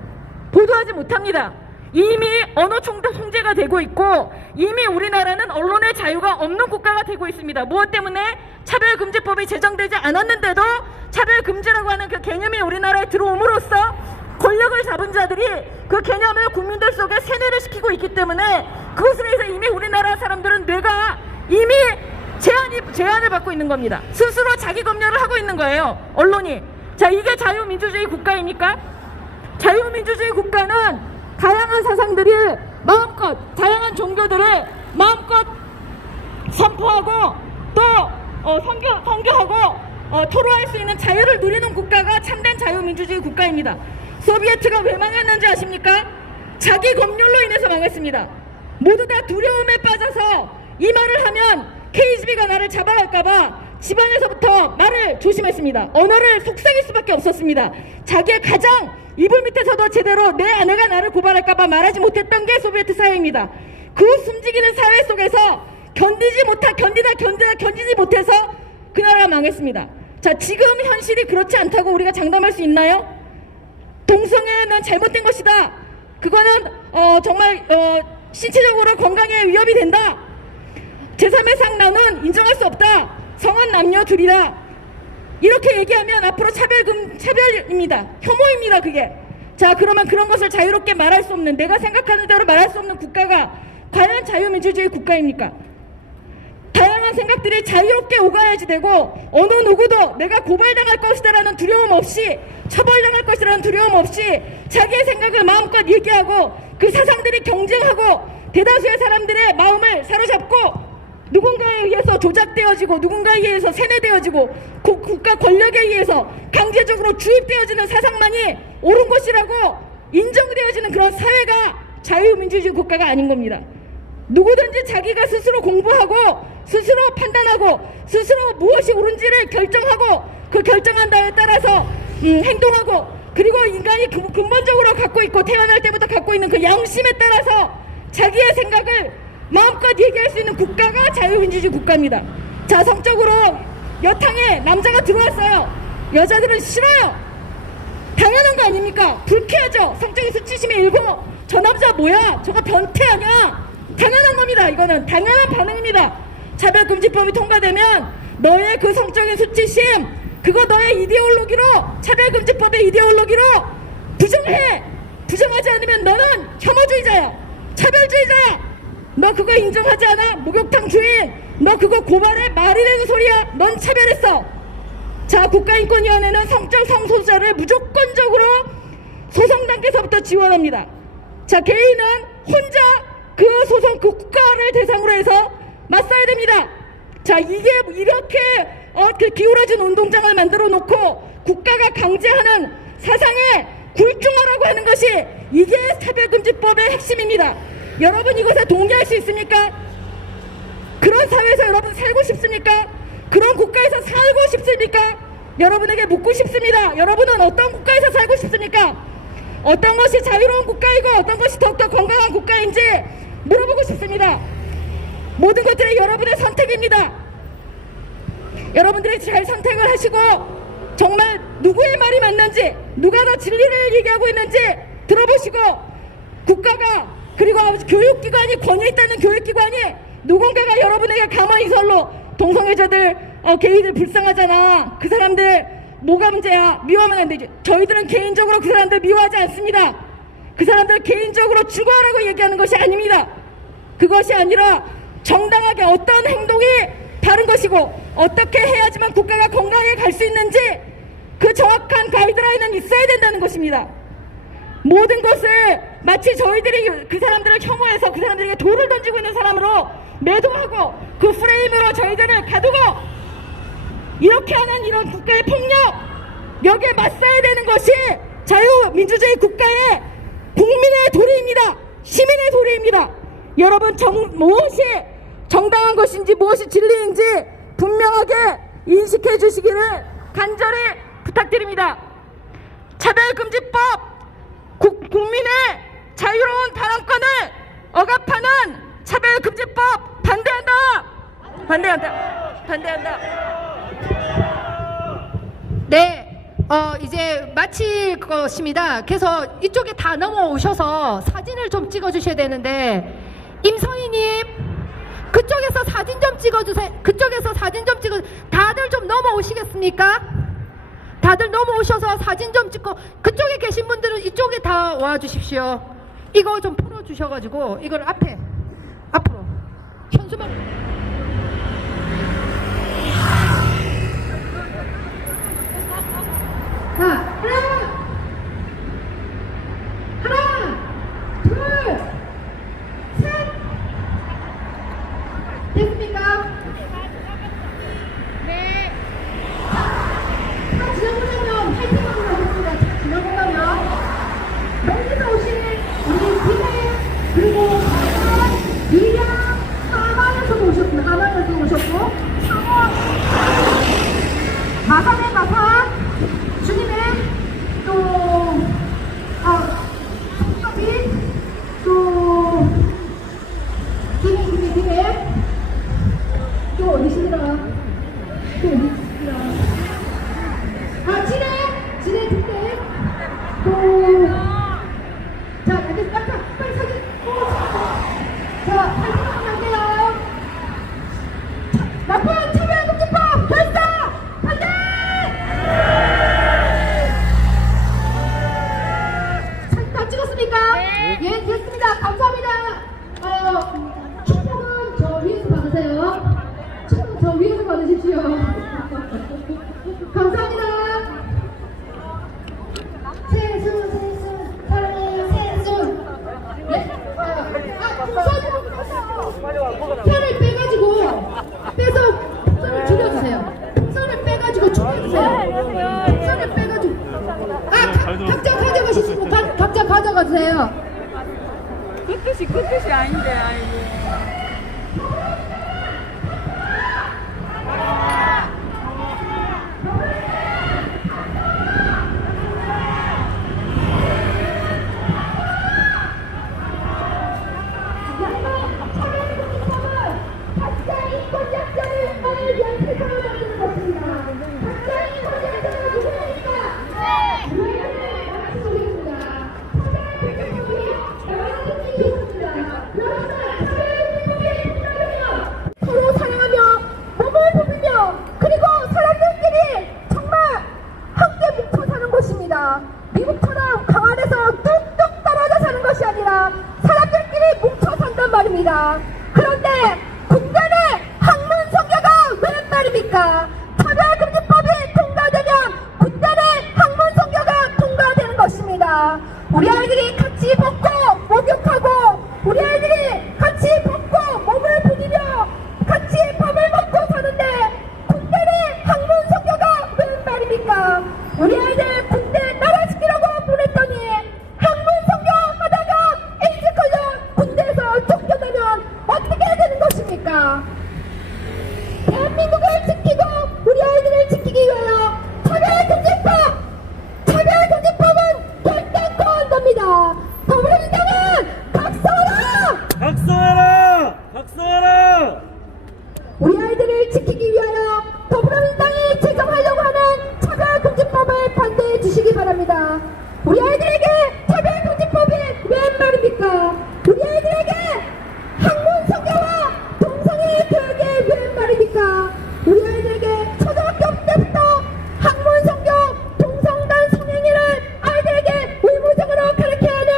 보도하지 못합니다. 이미 언어 통제가 되고 있고 이미 우리나라는 언론의 자유가 없는 국가가 되고 있습니다. 무엇 때문에? 차별금지법이 제정되지 않았는데도 차별금지라고 하는 그 개념이 우리나라에 들어옴으로써 권력을 잡은 자들이 그 개념을 국민들 속에 세뇌를 시키고 있기 때문에 그것으로 해서 이미 우리나라 사람들은 뇌가 이미 제한을 받고 있는 겁니다. 스스로 자기 검열을 하고 있는 거예요. 언론이. 자, 이게 자유민주주의 국가입니까? 자유민주주의 국가는 다양한 사상들이 마음껏 다양한 종교들을 마음껏 선포하고 또 선교하고 토로할 수 있는 자유를 누리는 국가가 참된 자유민주주의 국가입니다. 소비에트가 왜 망했는지 아십니까? 자기 검열로 인해서 망했습니다. 모두 다 두려움에 빠져서 이 말을 하면 KGB가 나를 잡아갈까봐 집안에서부터 말을 조심했습니다. 언어를 속삭일 수밖에 없었습니다. 자기의 가장 이불 밑에서도 제대로 내 아내가 나를 고발할까봐 말하지 못했던 게 소비에트 사회입니다. 그 숨지기는 사회 속에서 견디지 못해서 그 나라가 망했습니다. 자, 지금 현실이 그렇지 않다고 우리가 장담할 수 있나요? 동성애는 잘못된 것이다. 그거는 정말 신체적으로 건강에 위협이 된다. 제3의 상란은 인정할 수 없다. 성은 남녀 둘이다. 이렇게 얘기하면 앞으로 차별입니다. 혐오입니다. 그게. 자, 그러면 그런 것을 자유롭게 말할 수 없는, 내가 생각하는 대로 말할 수 없는 국가가 과연 자유민주주의 국가입니까? 다양한 생각들이 자유롭게 오가야지 되고 어느 누구도 내가 고발당할 것이다라는 두려움 없이, 처벌당할 것이라는 두려움 없이 자기의 생각을 마음껏 얘기하고 그 사상들이 경쟁하고 대다수의 사람들의 마음을 사로잡고 누군가에 의해서 조작되어지고 누군가에 의해서 세뇌되어지고 국가 권력에 의해서 강제적으로 주입되어지는 사상만이 옳은 것이라고 인정되어지는 그런 사회가 자유민주주의 국가가 아닌 겁니다. 누구든지 자기가 스스로 공부하고 스스로 판단하고 스스로 무엇이 옳은지를 결정하고 그 결정한 바에 따라서 행동하고, 그리고 인간이 근본적으로 갖고 있고 태어날 때부터 갖고 있는 그 양심에 따라서 자기의 생각을 마음껏 얘기할 수 있는 국가가 자유민주주의 국가입니다. 자, 성적으로 여탕에 남자가 들어왔어요. 여자들은 싫어요. 당연한 거 아닙니까? 불쾌하죠. 성적인 수치심이 일고 저 남자 뭐야? 저거 변태 아니야? 당연한 겁니다. 이거는 당연한 반응입니다. 차별금지법이 통과되면 너의 그 성적인 수치심, 그거 너의 이데올로기로, 차별금지법의 이데올로기로 부정해. 부정하지 않으면 너는 혐오주의자야. 차별주의자야. 너 그거 인정하지 않아? 목욕탕 주인, 너 그거 고발해? 말이 되는 소리야. 넌 차별했어. 자, 국가인권위원회는 성적 성소수자를 무조건적으로 소송 단계에서부터 지원합니다. 자, 개인은 혼자 그 소송, 그 국가를 대상으로 해서 맞서야 됩니다. 자, 이게 이렇게 그 기울어진 운동장을 만들어 놓고 국가가 강제하는 사상에 굴중하라고 하는 것이 이게 차별금지법의 핵심입니다. 여러분 이것에 동의할 수 있습니까? 그런 사회에서 여러분 살고 싶습니까? 그런 국가에서 살고 싶습니까? 여러분에게 묻고 싶습니다. 여러분은 어떤 국가에서 살고 싶습니까? 어떤 것이 자유로운 국가이고 어떤 것이 더욱더 건강한 국가인지 물어보고 싶습니다. 모든 것들이 여러분의 선택입니다. 여러분들이 잘 선택을 하시고 정말 누구의 말이 맞는지, 누가 더 진리를 얘기하고 있는지 들어보시고, 국가가 그리고 교육기관이, 권위 있다는 교육기관이 누군가가 여러분에게 가만히 있어로 동성애자들 게이들 불쌍하잖아, 그 사람들 뭐가 문제야, 미워하면 안 되지. 저희들은 개인적으로 그 사람들 미워하지 않습니다. 그 사람들 개인적으로 죽어라고 얘기하는 것이 아닙니다. 그것이 아니라 정당하게 어떤 행동이 바른 것이고 어떻게 해야지만 국가가 건강하게 갈 수 있는지 그 정확한 가이드라인은 있어야 된다는 것입니다. 모든 것을 마치 저희들이 그 사람들을 혐오해서 그 사람들에게 돌을 던지고 있는 사람으로 매도하고 그 프레임으로 저희들을 가두고 이렇게 하는 이런 국가의 폭력, 여기에 맞서야 되는 것이 자유민주주의 국가의 국민의 도리입니다. 시민의 도리입니다. 여러분, 무엇이 정당한 것인지 무엇이 진리인지 분명하게 인식해 주시기를 간절히 부탁드립니다. 차별금지법, 국민의 자유로운 발언권을 억압하는 차별금지법 반대한다! 반대한다! 반대한다! 네, 이제 마칠 것입니다. 그래서 이쪽에 다 넘어오셔서 사진을 좀 찍어주셔야 되는데, 임서희님, 그쪽에서 사진 좀 찍어주세요. 그쪽에서 사진 좀 찍어. 다들 좀 넘어오시겠습니까? 다들 넘어오셔서 사진 좀 찍고, 그쪽에 계신 분들은 이쪽에 다 와주십시오. 이거 좀 풀어주셔가지고, 이걸 앞으로. 현수막. 자, 하나, 둘, 셋. 됐습니까? 네. 자, 지나보려면 화이팅하고 가겠습니다. 자, 지나보려면 멀리서 오신 우리 김해, 그리고 미량, 하만에서도 오셨습니다. 하만에서 오셨고, 창원, 마산에 마산, 주님의 또 성격이 또 김해 또 어디시더라? 또 어디시더라? 진해 그때 자, 이제 빨리 사진 자, 사진 한번 할게요. 나쁜 차별금지법 결사! 반대! 다 찍었습니까? 네. 예, 됐습니다. 감사합니다. 축복은 저 위에서 받으세요. 축복 저 위에서 받으십시오. 감사합니다. 세순, 사랑해요, 세순. 네? 손을 빼서 손을 줄여주세요. 손을 빼가지고 줄여주세요. 손을 빼가지고. 각자 가져가시고 각자 가져가세요. 그 뜻이 아닌데, 아이고. 서로 사랑하며 몸을 부비며 그리고 사람들끼리 정말 함께 뭉쳐 사는 곳입니다. 미국처럼 강 아래서 뚝뚝 떨어져 사는 것이 아니라 사람들끼리 뭉쳐 산단 말입니다. 그런데 군대의 학문 성교가 웬 말입니까? 차별금지법이 통과되면 군대의 학문 성교가 통과되는 것입니다. 우리 아이들이 같이 벗고 목욕하고 우리 아이들이 같이 벗고 몸을 부비며 같이 밥을 먹고 사는데 군대의 학문 성교가 웬 말입니까? 우리 아이들 군대 나라시키라고 보냈더니 학문 성교 하다가 에이즈 걸려 군대에서 쫓겨나면 어떻게 되는 것입니까? 대한민국을 지키고 우리 아이들을 지키기 위하여 차별금지법은 결단코 한답니다. 더불어민주당은 각성하라! 각성하라! 각성하라! 우리 아이들을 지키기 위하여 더불어민주당이 제정하려고 하는 차별금지법을 반대해 주시기 바랍니다. 우리 아이들에게 차별금지법이 웬 말입니까? 우리 아이들에게 학문성교와 동성애 교육이 웬 말입니까? 우리 아이들에게 초등학교 때부터 학문성교, 동성간 성행위를 아이들에게 의무적으로 가르쳐야 하는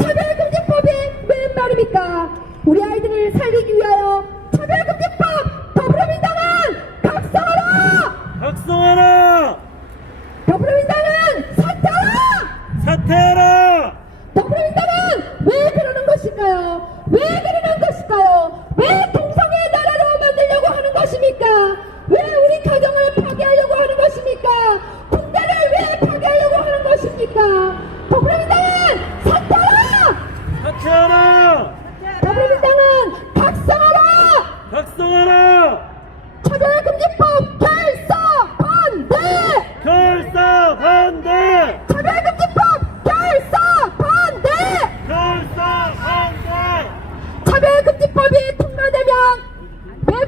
차별금지법이 웬 말입니까? 우리 아이들을 살리기 위하여 차별금지법 더불어민주당은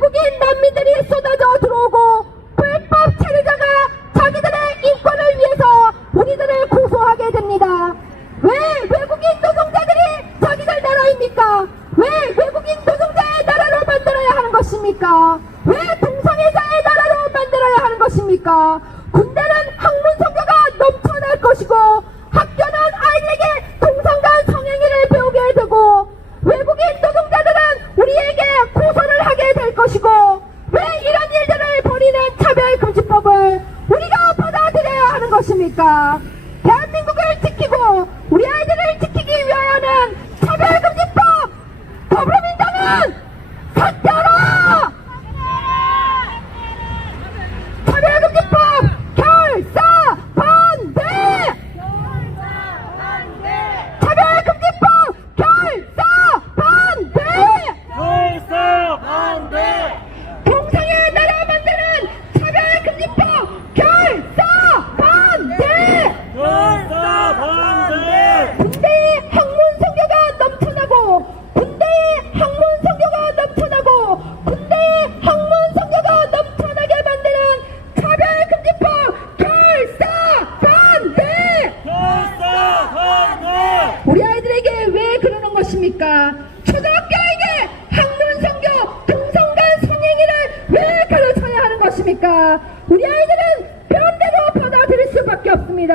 외국인 난민들이 쏟아져 들어오고 불법 체류자가 자기들의 인권을 위해서 우리들을 고소하게 됩니다. 왜 외국인 노동자들이 자기들 나라입니까? 왜 외국인 노동자의 나라로 만들어야 하는 것입니까? 왜 동성애자의 나라로 만들어야 하는 것입니까? 군대는 학문 성교가 넘쳐날 것이고 학교는 아이들에게 동성 간 성행위를 배우게 되고 외국인 노동자들은 우리에게 고소를 하게 될 것이고 왜 이런 일들을 벌이는 차별금지법을 우리가 받아들여야 하는 것입니까? 대한민국을 지키고 우리 아이들을 지키기 위하여는 차별금지법 더불어민주당은 사퇴하라! 차별금지법 결사 반대! 차별금지법 결사 반대! 결사 반대! 동성애 나라 만드는 차별금지법 결사 반대! 결사 반대! 군대의 학문 성교가 넘쳐나고 군대의 학문 성교가 넘쳐나고 군대의 학문 성교가 넘쳐나게 만드는 차별금지법 결사 반대! 결사 반대! 우리 아이들에게 왜 그러는 것입니까? 초등학교에게 학문 성교 동성 간 성행위를 왜 가르쳐야 하는 것입니까? 우리 아이들은 변대로 받아들일 수밖에 없습니다.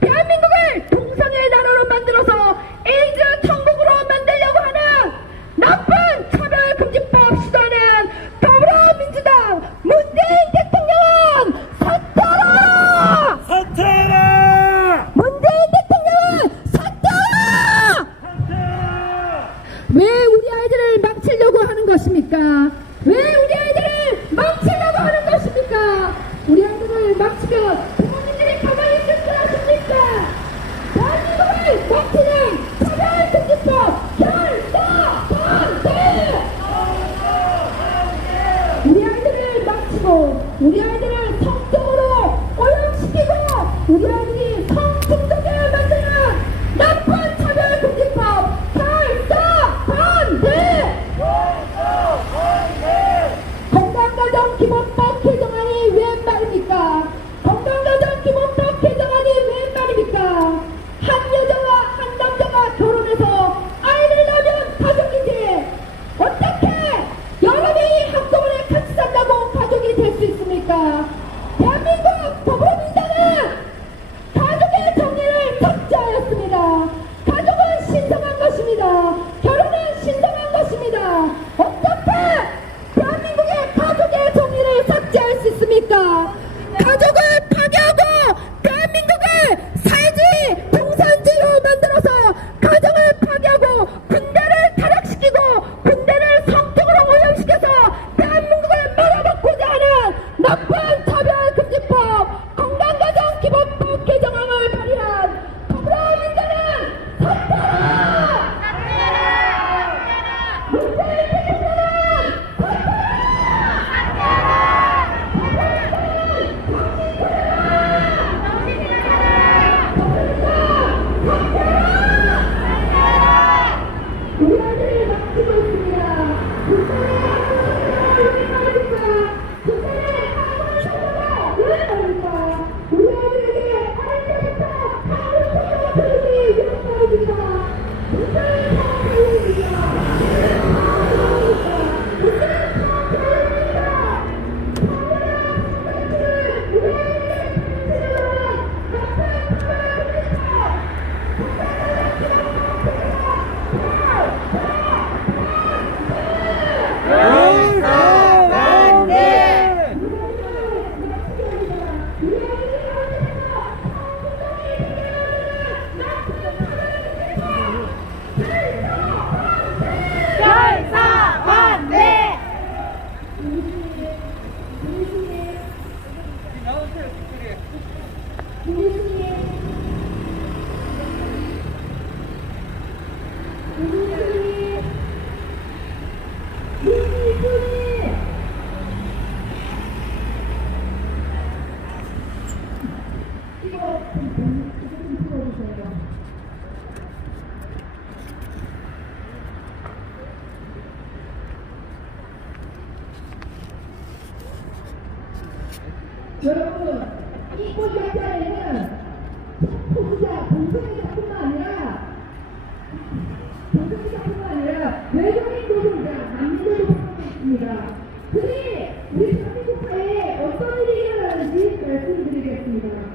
대한민국을 동성애 나라로 만들어서 에이즈 천국으로 만들려고 하는 나쁜 차별금지법 시도는 더불어민주당 문재인 대통령은 사퇴하라! 사퇴하라! 문재인 대통령은 사퇴하라! 왜 우리 아이들을 망치려고 하는 것입니까? 왜 우리 아이들을 망치려고 하는 것입니까? 우리 아이들을 망치면 부모님들이 가만히 있을 줄 아십니까? 대한민국을 망치는 차별금지법 결사 반대! 우리 아이들을 망치고 우리 아이들을 성적으로 오염시키고 우리 아이들이 성중독에 만드는 나쁜 차별금지법 결사 반대! 건강가정기본법 개정안이 웬 말입니까? 건강가정기본법 개정안이 웬 말입니까? 한 여자와 한 남자가 결혼해서 아이를 낳으면 가족이지 어떻게 여러 명이 한꺼번에 같이 산다고 가족이 될 수 있습니까? 대한민국 더불어민주당은 가족의 정의를 삭제하였습니다. 가족은 신성한 것입니다. 결혼은 신성한 것입니다. 어떻게 대한민국의 가족의 정의를 삭제할 수 있습니까? 가족을 파괴하고 대한민국을 사회주의 공산주의로 만들어서 가정을 파괴하고 군대를 타락시키고 군대를 성적으로 오염시켜서 대한민국을 말아먹고자 하는 나쁜 여러분, 이 꽃야자에는 소수자 동성애자뿐만 아니라 외국인 노동자, 난민들도 포함되어 있습니다. 그들이 우리 대한민국사회에 어떤 일이 일어나는지 말씀드리겠습니다.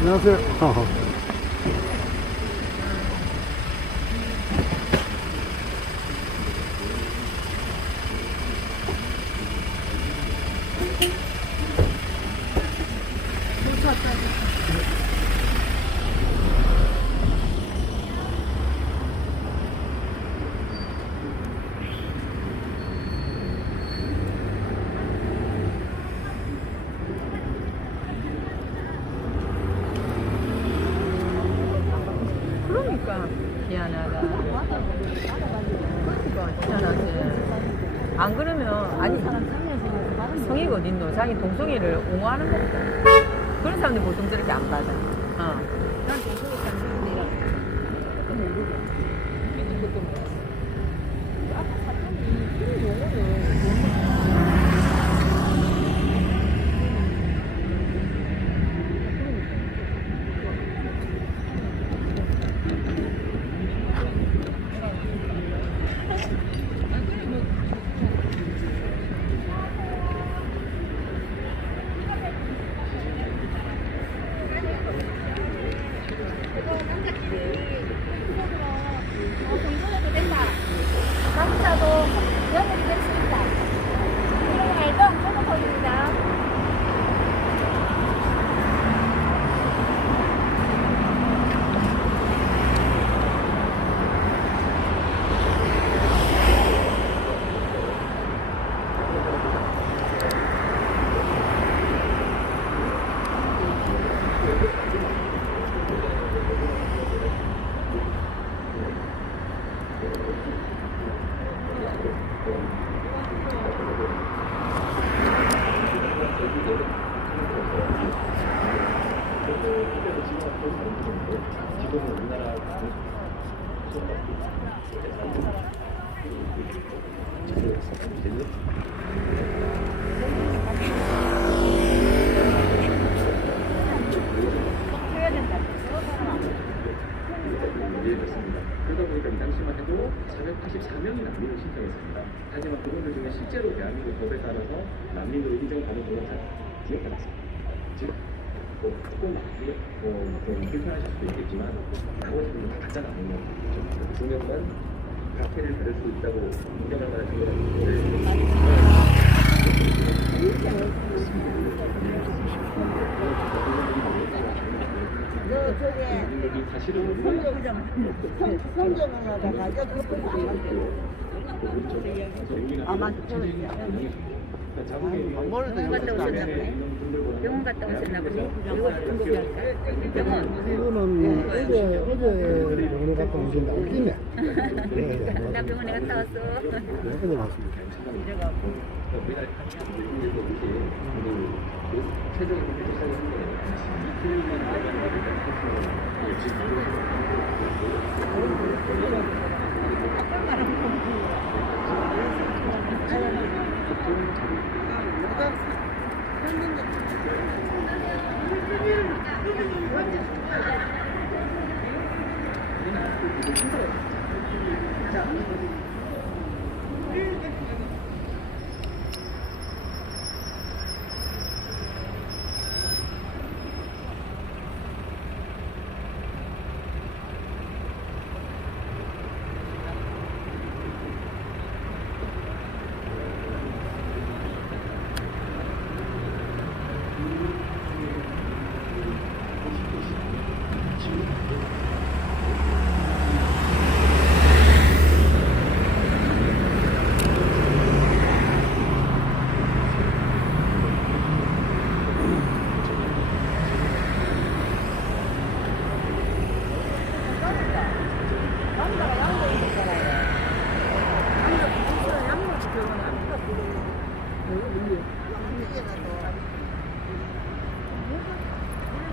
안녕하세요. 그러니까 희한하다. 그러니까 희한하지. 안 그러면 아니 성의가 어딨노? 자기 동성애를 옹호하는 겁니다. 그런 사람들 보통 저렇게 안 받아. 난 동성애 사람들이랑 모르고 그것도 몰랐어. 아까 사람이 그런 용어를 남자도 연예인이 될 수 있다. 이런 활동 저는 보입니다. 그러다 보니까 이 당시만 해도 484명이 난민을 신청했습니다. 하지만 그분들 중에 실제로 대한민국 법에 따라서 난민으로 인정받은 분은 한 2명 남았습니다. 즉, 조금 좀 불편하실 수도 있겠지만 나머지 분은 다 가짜 난민인 거죠. 2명만 박해를 받을 수 있다고 인정할 만한 증거가 저게 사실은 성경을 하다가 그것도 안 맞대요. 아마 병원 갔다 오셨나 보네. 병원 갔다 오셨나 보네. 이거 중독이랄까? 병원. 이거는 어제 병원에 갔다 오신 날이네. 나 병원에 갔다 왔어. 어제 왔습니다.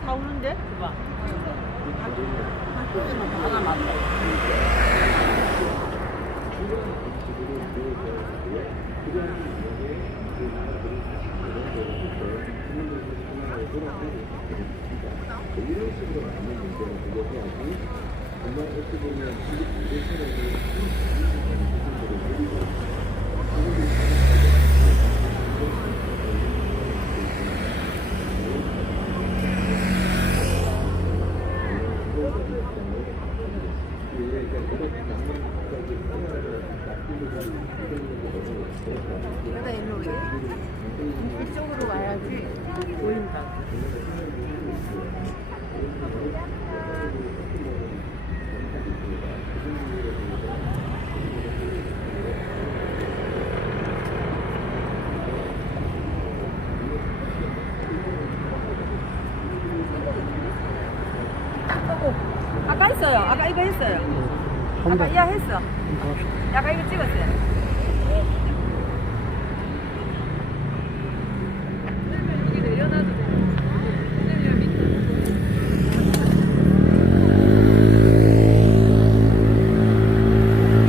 다 오는데? 그봐. 하나 맞다. 그러다 일로 오래. 이쪽으로 와야지 보인다. 아까 했어요. 아까 이거 했어요. 아까 이야 했어. 아까 이거 찍었어요. 이게 내려놔도 돼. 내려면 밑에.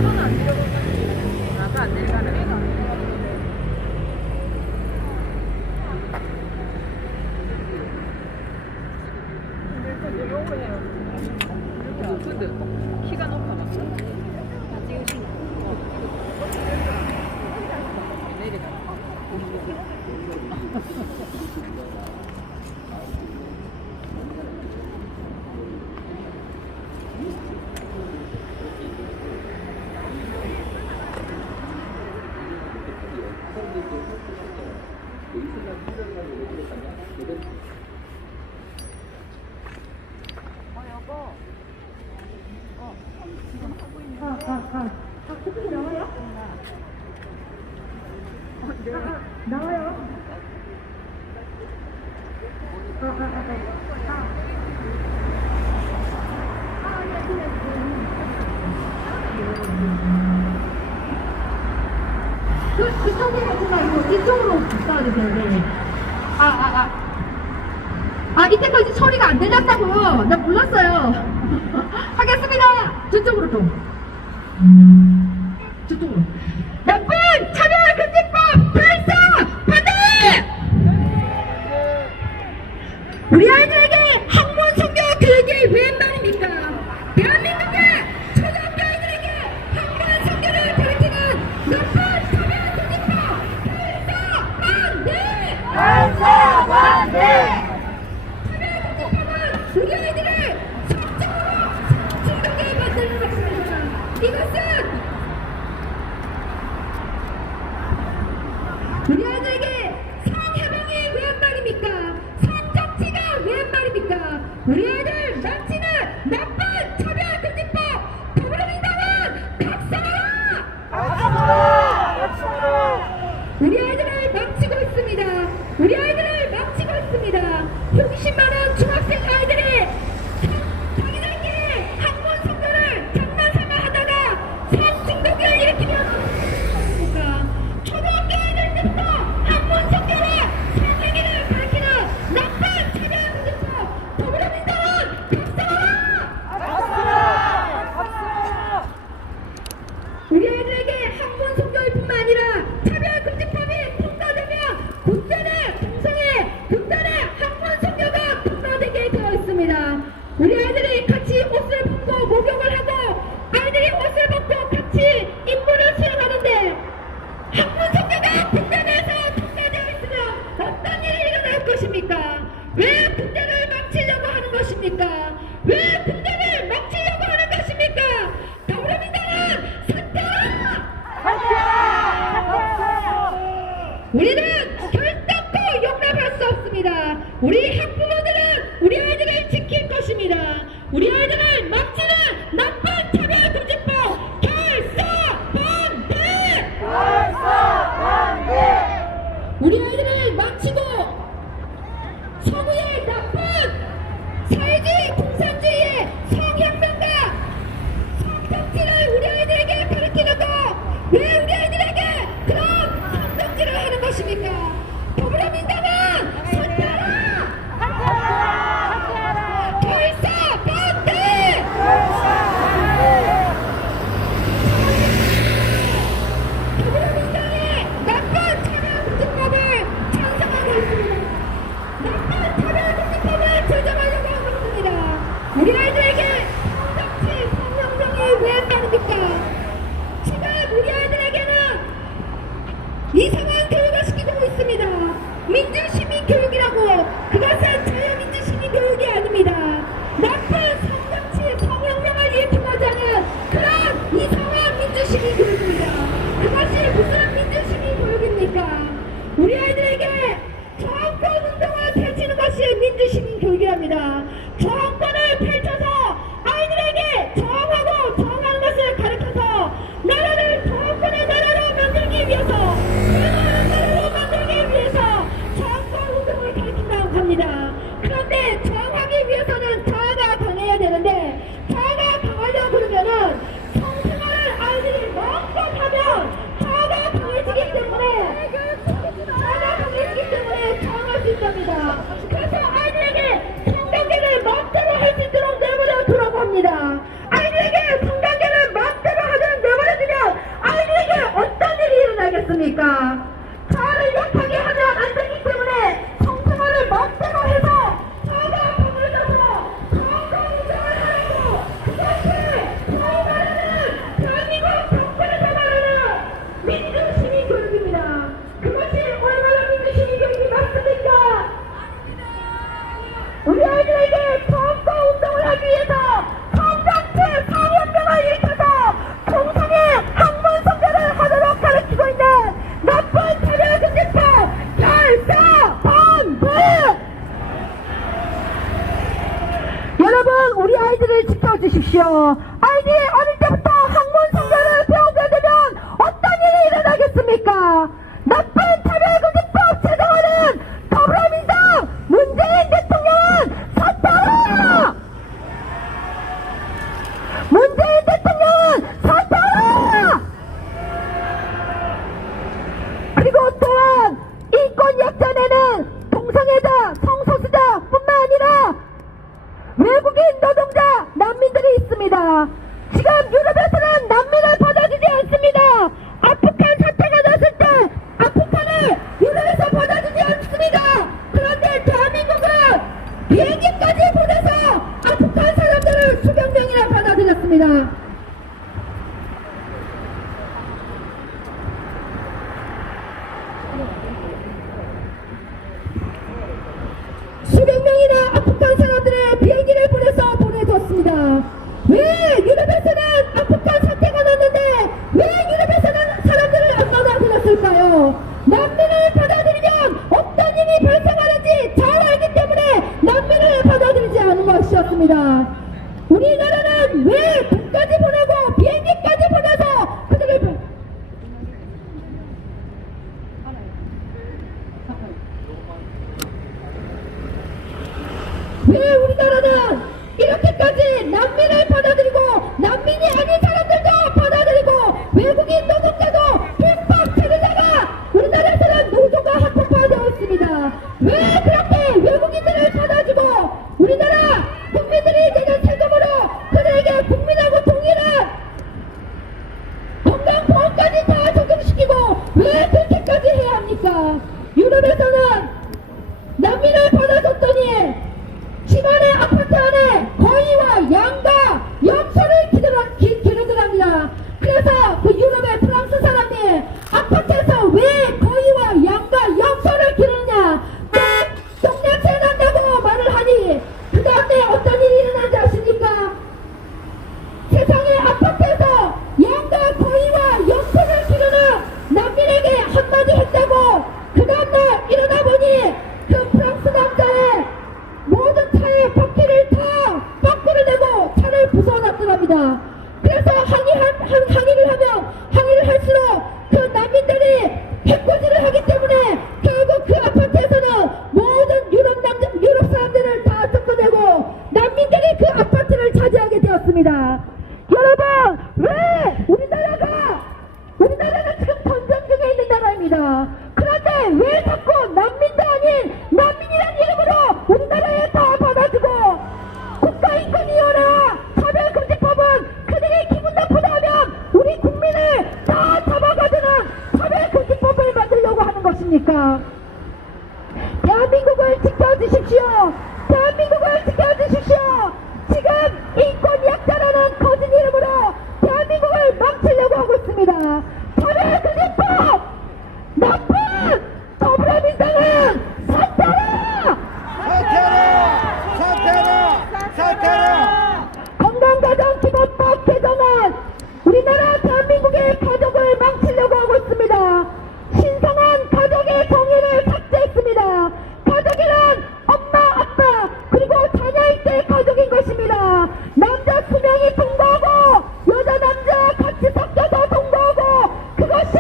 손안 내려가고. 아까 안 내려가네. 요거 해요. 근데 키가 높아졌어. 내리다. 그쪽에 가지 말고 이쪽으로 가야 되는데. 이때까지 처리가 안 되셨다고요? 나 몰랐어요. 하겠습니다. 저쪽으로 좀. 저쪽으로. 나쁜 차별금지법 발사! 반대! 우리 아이들에게 학문 성경 교육이 웬 말입니까? 대한민국의 초등학교 아이들에게 학문 성경을 가르치는 나쁜 차별금지법 발사! 반대! 발사! 반대! 우리 아이들을 성적으로 중독에 만드는 것입니다. 이것은 우리 아이들에게 성해방이 웬 말입니까? 성정치가 웬 말입니까? 우리 아이들 남치는 나쁜 차별금지법 더불어민주당은 박살하라! 우리 아이들을 남치고 것입니까? 왜 군대를 막치려고 하는 것입니까? 더불어민주당은 사퇴하라! 우리는 결단코 용납할 수 없습니다. 우리 학부모들은 우리 아이들을 지킬 것입니다. 우리 아이들을 막치는 나쁜 차별금지법 결사 반대! 우리 아이들을 막치고 서구의 나쁜 사회주의 공산주의의 성혁명과 성정치를 우리 아이들에게 가르치는 거 왜 우리 아이들에게 그런 성정치를 하는 것입니까? 더불어민주당은 사퇴하라! 결사 반대! 더불어민주당의 나쁜 차별금지법을 찬성하고 있습니다. 나쁜 차별금지법을 제정하려고 하고 있습니다. 우리 아이들에게 성정치 성혁명이 왜 따릅니까? 지금 우리 아이들에게는 이상한 교육을 시키고 있습니다. 민주시민교육이라고. 그것은 자유민주시민교육이 아닙니다. 나쁜 성정치 성혁명을 일으키고자 하는 그런 이상한 민주시민교육입니다. 그것이 무슨 민주시민교육입니까? 우리 아이들에게 저항권 운동을 펼치는 것이 민주시민교육이랍니다. 저항권을 펼쳐서 아이들에게 저항하고 저항하는 것을 가르쳐서 나라를 저항권의 나라로 만들기 위해서 불가능한 나라로 만들기 위해서 저항권 운동을 가르친다고 합니다. 그런데 저항하기 위해서는 자아가 강해야 되는데 자아가 강하려고 그러면은 성생활을 아이들이 마음껏 하면 자아가 강해지기 때문에 저항할 수 있답니다. 그래서 아이들에게 성관계를 마음대로 할 수 있도록 내버려 두라고 합니다. 아이들에게 성관계를 마음대로 하도록 내버려두면 아이들에게 어떤 일이 일어나겠습니까? 자아를 약하게 하면 안 되기 때문에 성생활을 마음대로 해서 자아가 강해져서 자아가 운동을 하라고 그것이 자아가라는 대한민국 정권에서 말하는 민주시민교육입니다. 그것이 얼마나 민주시민교육이 맞습니까? 우리 아이들에게 저항권 운동을 하기 위해서 성정치 성혁명을 일으켜서 통상의 학문 성대를 하도록 가르치고 있는 나쁜 차별금지법 결사 반대! 여러분, 우리 아이들을 지켜주십시오. 아이들이 어릴 때부터 학문 성대를 배우게 되면 어떤 일이 일어나겠습니까? 나쁜 차별금지법 제정하는 더불어민주당 문재인 대통령은 사퇴하라! 문재인 대통령은 사퇴하라! 그리고 또한 인권 약자에는 동성애자, 성소수자 뿐만 아니라 외국인 노동자, 난민들이 있습니다. 지금 유럽에서는 난민을 받아주지 않습니다. 아프간 사태가 났을 때 아프간을 유럽에서 받아주지 않습니다. 그런데 대한민국은 비행기까지 보내서 아프간 사람들을 수백 명이나 받아들였습니다. 수백 명이나 아프간 사람들을 비행기를 보내서 보내줬습니다. 왜 유럽에서는 아프간 사태가 났는데 왜 유럽에서는 사람들을 안 받아들였을까요? 난민을 받아들이면 어떤 일이 발생하는지 잘 알기 때문에 난민을 받아들이지 않은 것이었습니다. 우리나라는 왜 돈까지 보내고 비행기까지 보내서 그들을 왜 우리나라는 이렇게까지 난민을 받아들이고 난민이 아닌 사람들도 받아들이고 외국인 노동자도 불법 체류자가 우리나라에서는 노조가 합법화되어 있습니다. 왜 그렇게 외국인들을 받아주고 우리나라 국민들이 내는 세금으로 그들에게 국민하고 동일한 건강보험까지 다 적용시키고 왜 그렇게까지 해야 합니까? 유럽에서는 난민을 받아줬더니 집안의 아파트 안에 거위와 양과 겁니다. 그래서 항의를 하면 항의를 할수록 그 난민들이 해코지를 하기 때문에 결국 그 아파트에서는 모든 유럽 사람들을 다 쫓아내고 난민들이 그 아파트를 차지하게 되었습니다. 여러분, 왜 우리나라는 지금 전쟁 중에 있는 나라입니다. 그런데 왜 자꾸 난민도 아닌 난민이라는 이름으로 우리나라에 다 받아주고 국가인권위원회와 차별금지법은 그들이 기분 나쁘다 하면 우리 국민을 다 잡아가주는 차별금지법을 만들려고 하는 것입니까? 대한민국을 지켜주십시오. 대한민국을 지켜주십시오. 지금 인권약자라는 거짓 이름으로 대한민국을 망치려고 하고 있습니다. 차별금지법 나쁜 더불어민주당은 사퇴라! 건강가정기본법 개정안 우리나라 대한민국의 가족을 망치려고 하고 있습니다. 신성한 가족의 정의를 삭제했습니다. 가족이란 엄마, 아빠, 그리고 자녀일 때 가족인 것입니다. 남자 2명이 동거하고 여자, 남자 같이 섞여서 동거하고 그것이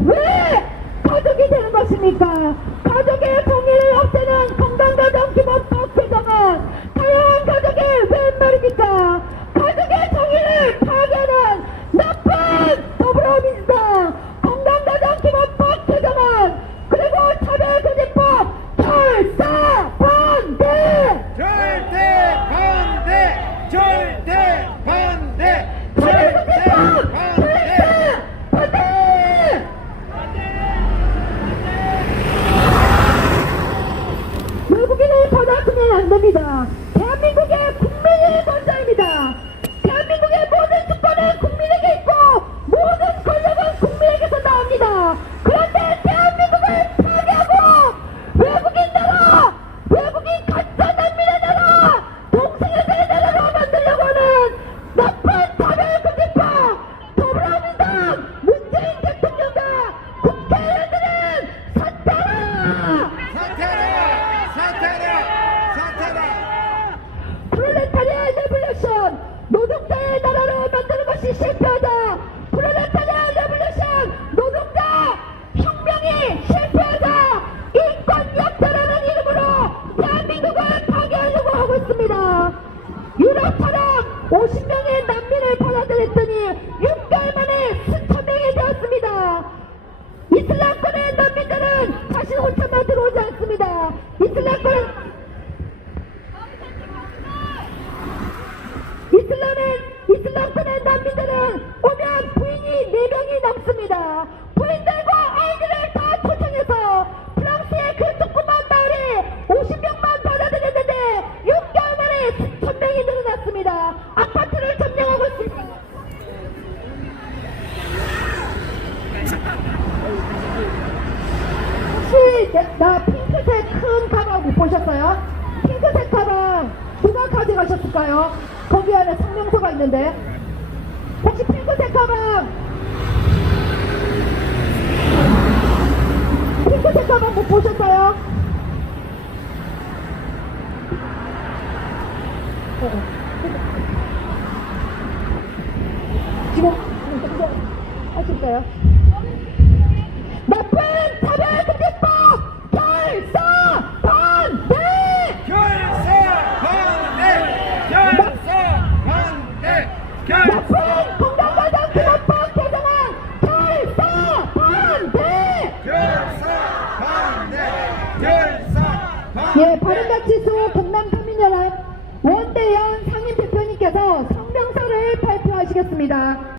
왜 가족이 되는 것입니까? 가족의 정의를 없애는 건강가정기본법 개정안 다양한 가족이 웬 말입니까? 가족의 정의를 파괴하는 나쁜 더불어민주당 건강가정기본법 개정안 그리고 차별금지법 결사 반대! 차별금지법 결사 반대! 외국인을 받아주면 안 됩니다. 대한민국의 국민의 권자입니다. 대한민국의 모든 주권은 국민에게 있고 모든 권력은 국민에게서 나옵니다. 그런데 대한민국을 파괴하고 외국인 나라, 외국인 가짜 난민의 나라, 동성애자의 나라로 만들려고 하는 나쁜 차별금지법 더불어민주당 문재인 대통령과 국회의원들은 사퇴하라! 프롤레타리아 레볼루션 노동자의 나라로 만드는 것이 실패하다. 프롤레타리아 레볼루션 노동자 혁명이 실패하다. 인권약자라는 이름으로 대한민국을 파괴하려고 하고 있습니다. 유럽처럼 50명의 난민을 받아들였더니 6개월 만에 수천 명이 되었습니다. 이슬람권의 난민들은 자신 혼자만 들어오지 않습니다. 이슬람권의 난민들은 오면 부인이 4명이 넘습니다. 부인들과 아이들을 다 초청해서 프랑스의 그 조그만 마을에 50명만 받아들였는데 6개월 만에 수천 명이 늘어났습니다. 아파트를 점령하고 있습니다. 혹시 나 핑크색 큰 가방 못 보셨어요? 핑크색 가방 누가 가져가셨을까요? 거기 안에 성명서가 있는데 혹시 핑크색 가방 못 보셨어요? 지금 하실까요? 나쁜 차별금지법 결사 반대! 나쁜 건강가정기본법 개정안 결사 반대! 예, 바른가치수 경남도민연합 원대현 상임대표님께서 성명서를 발표하시겠습니다.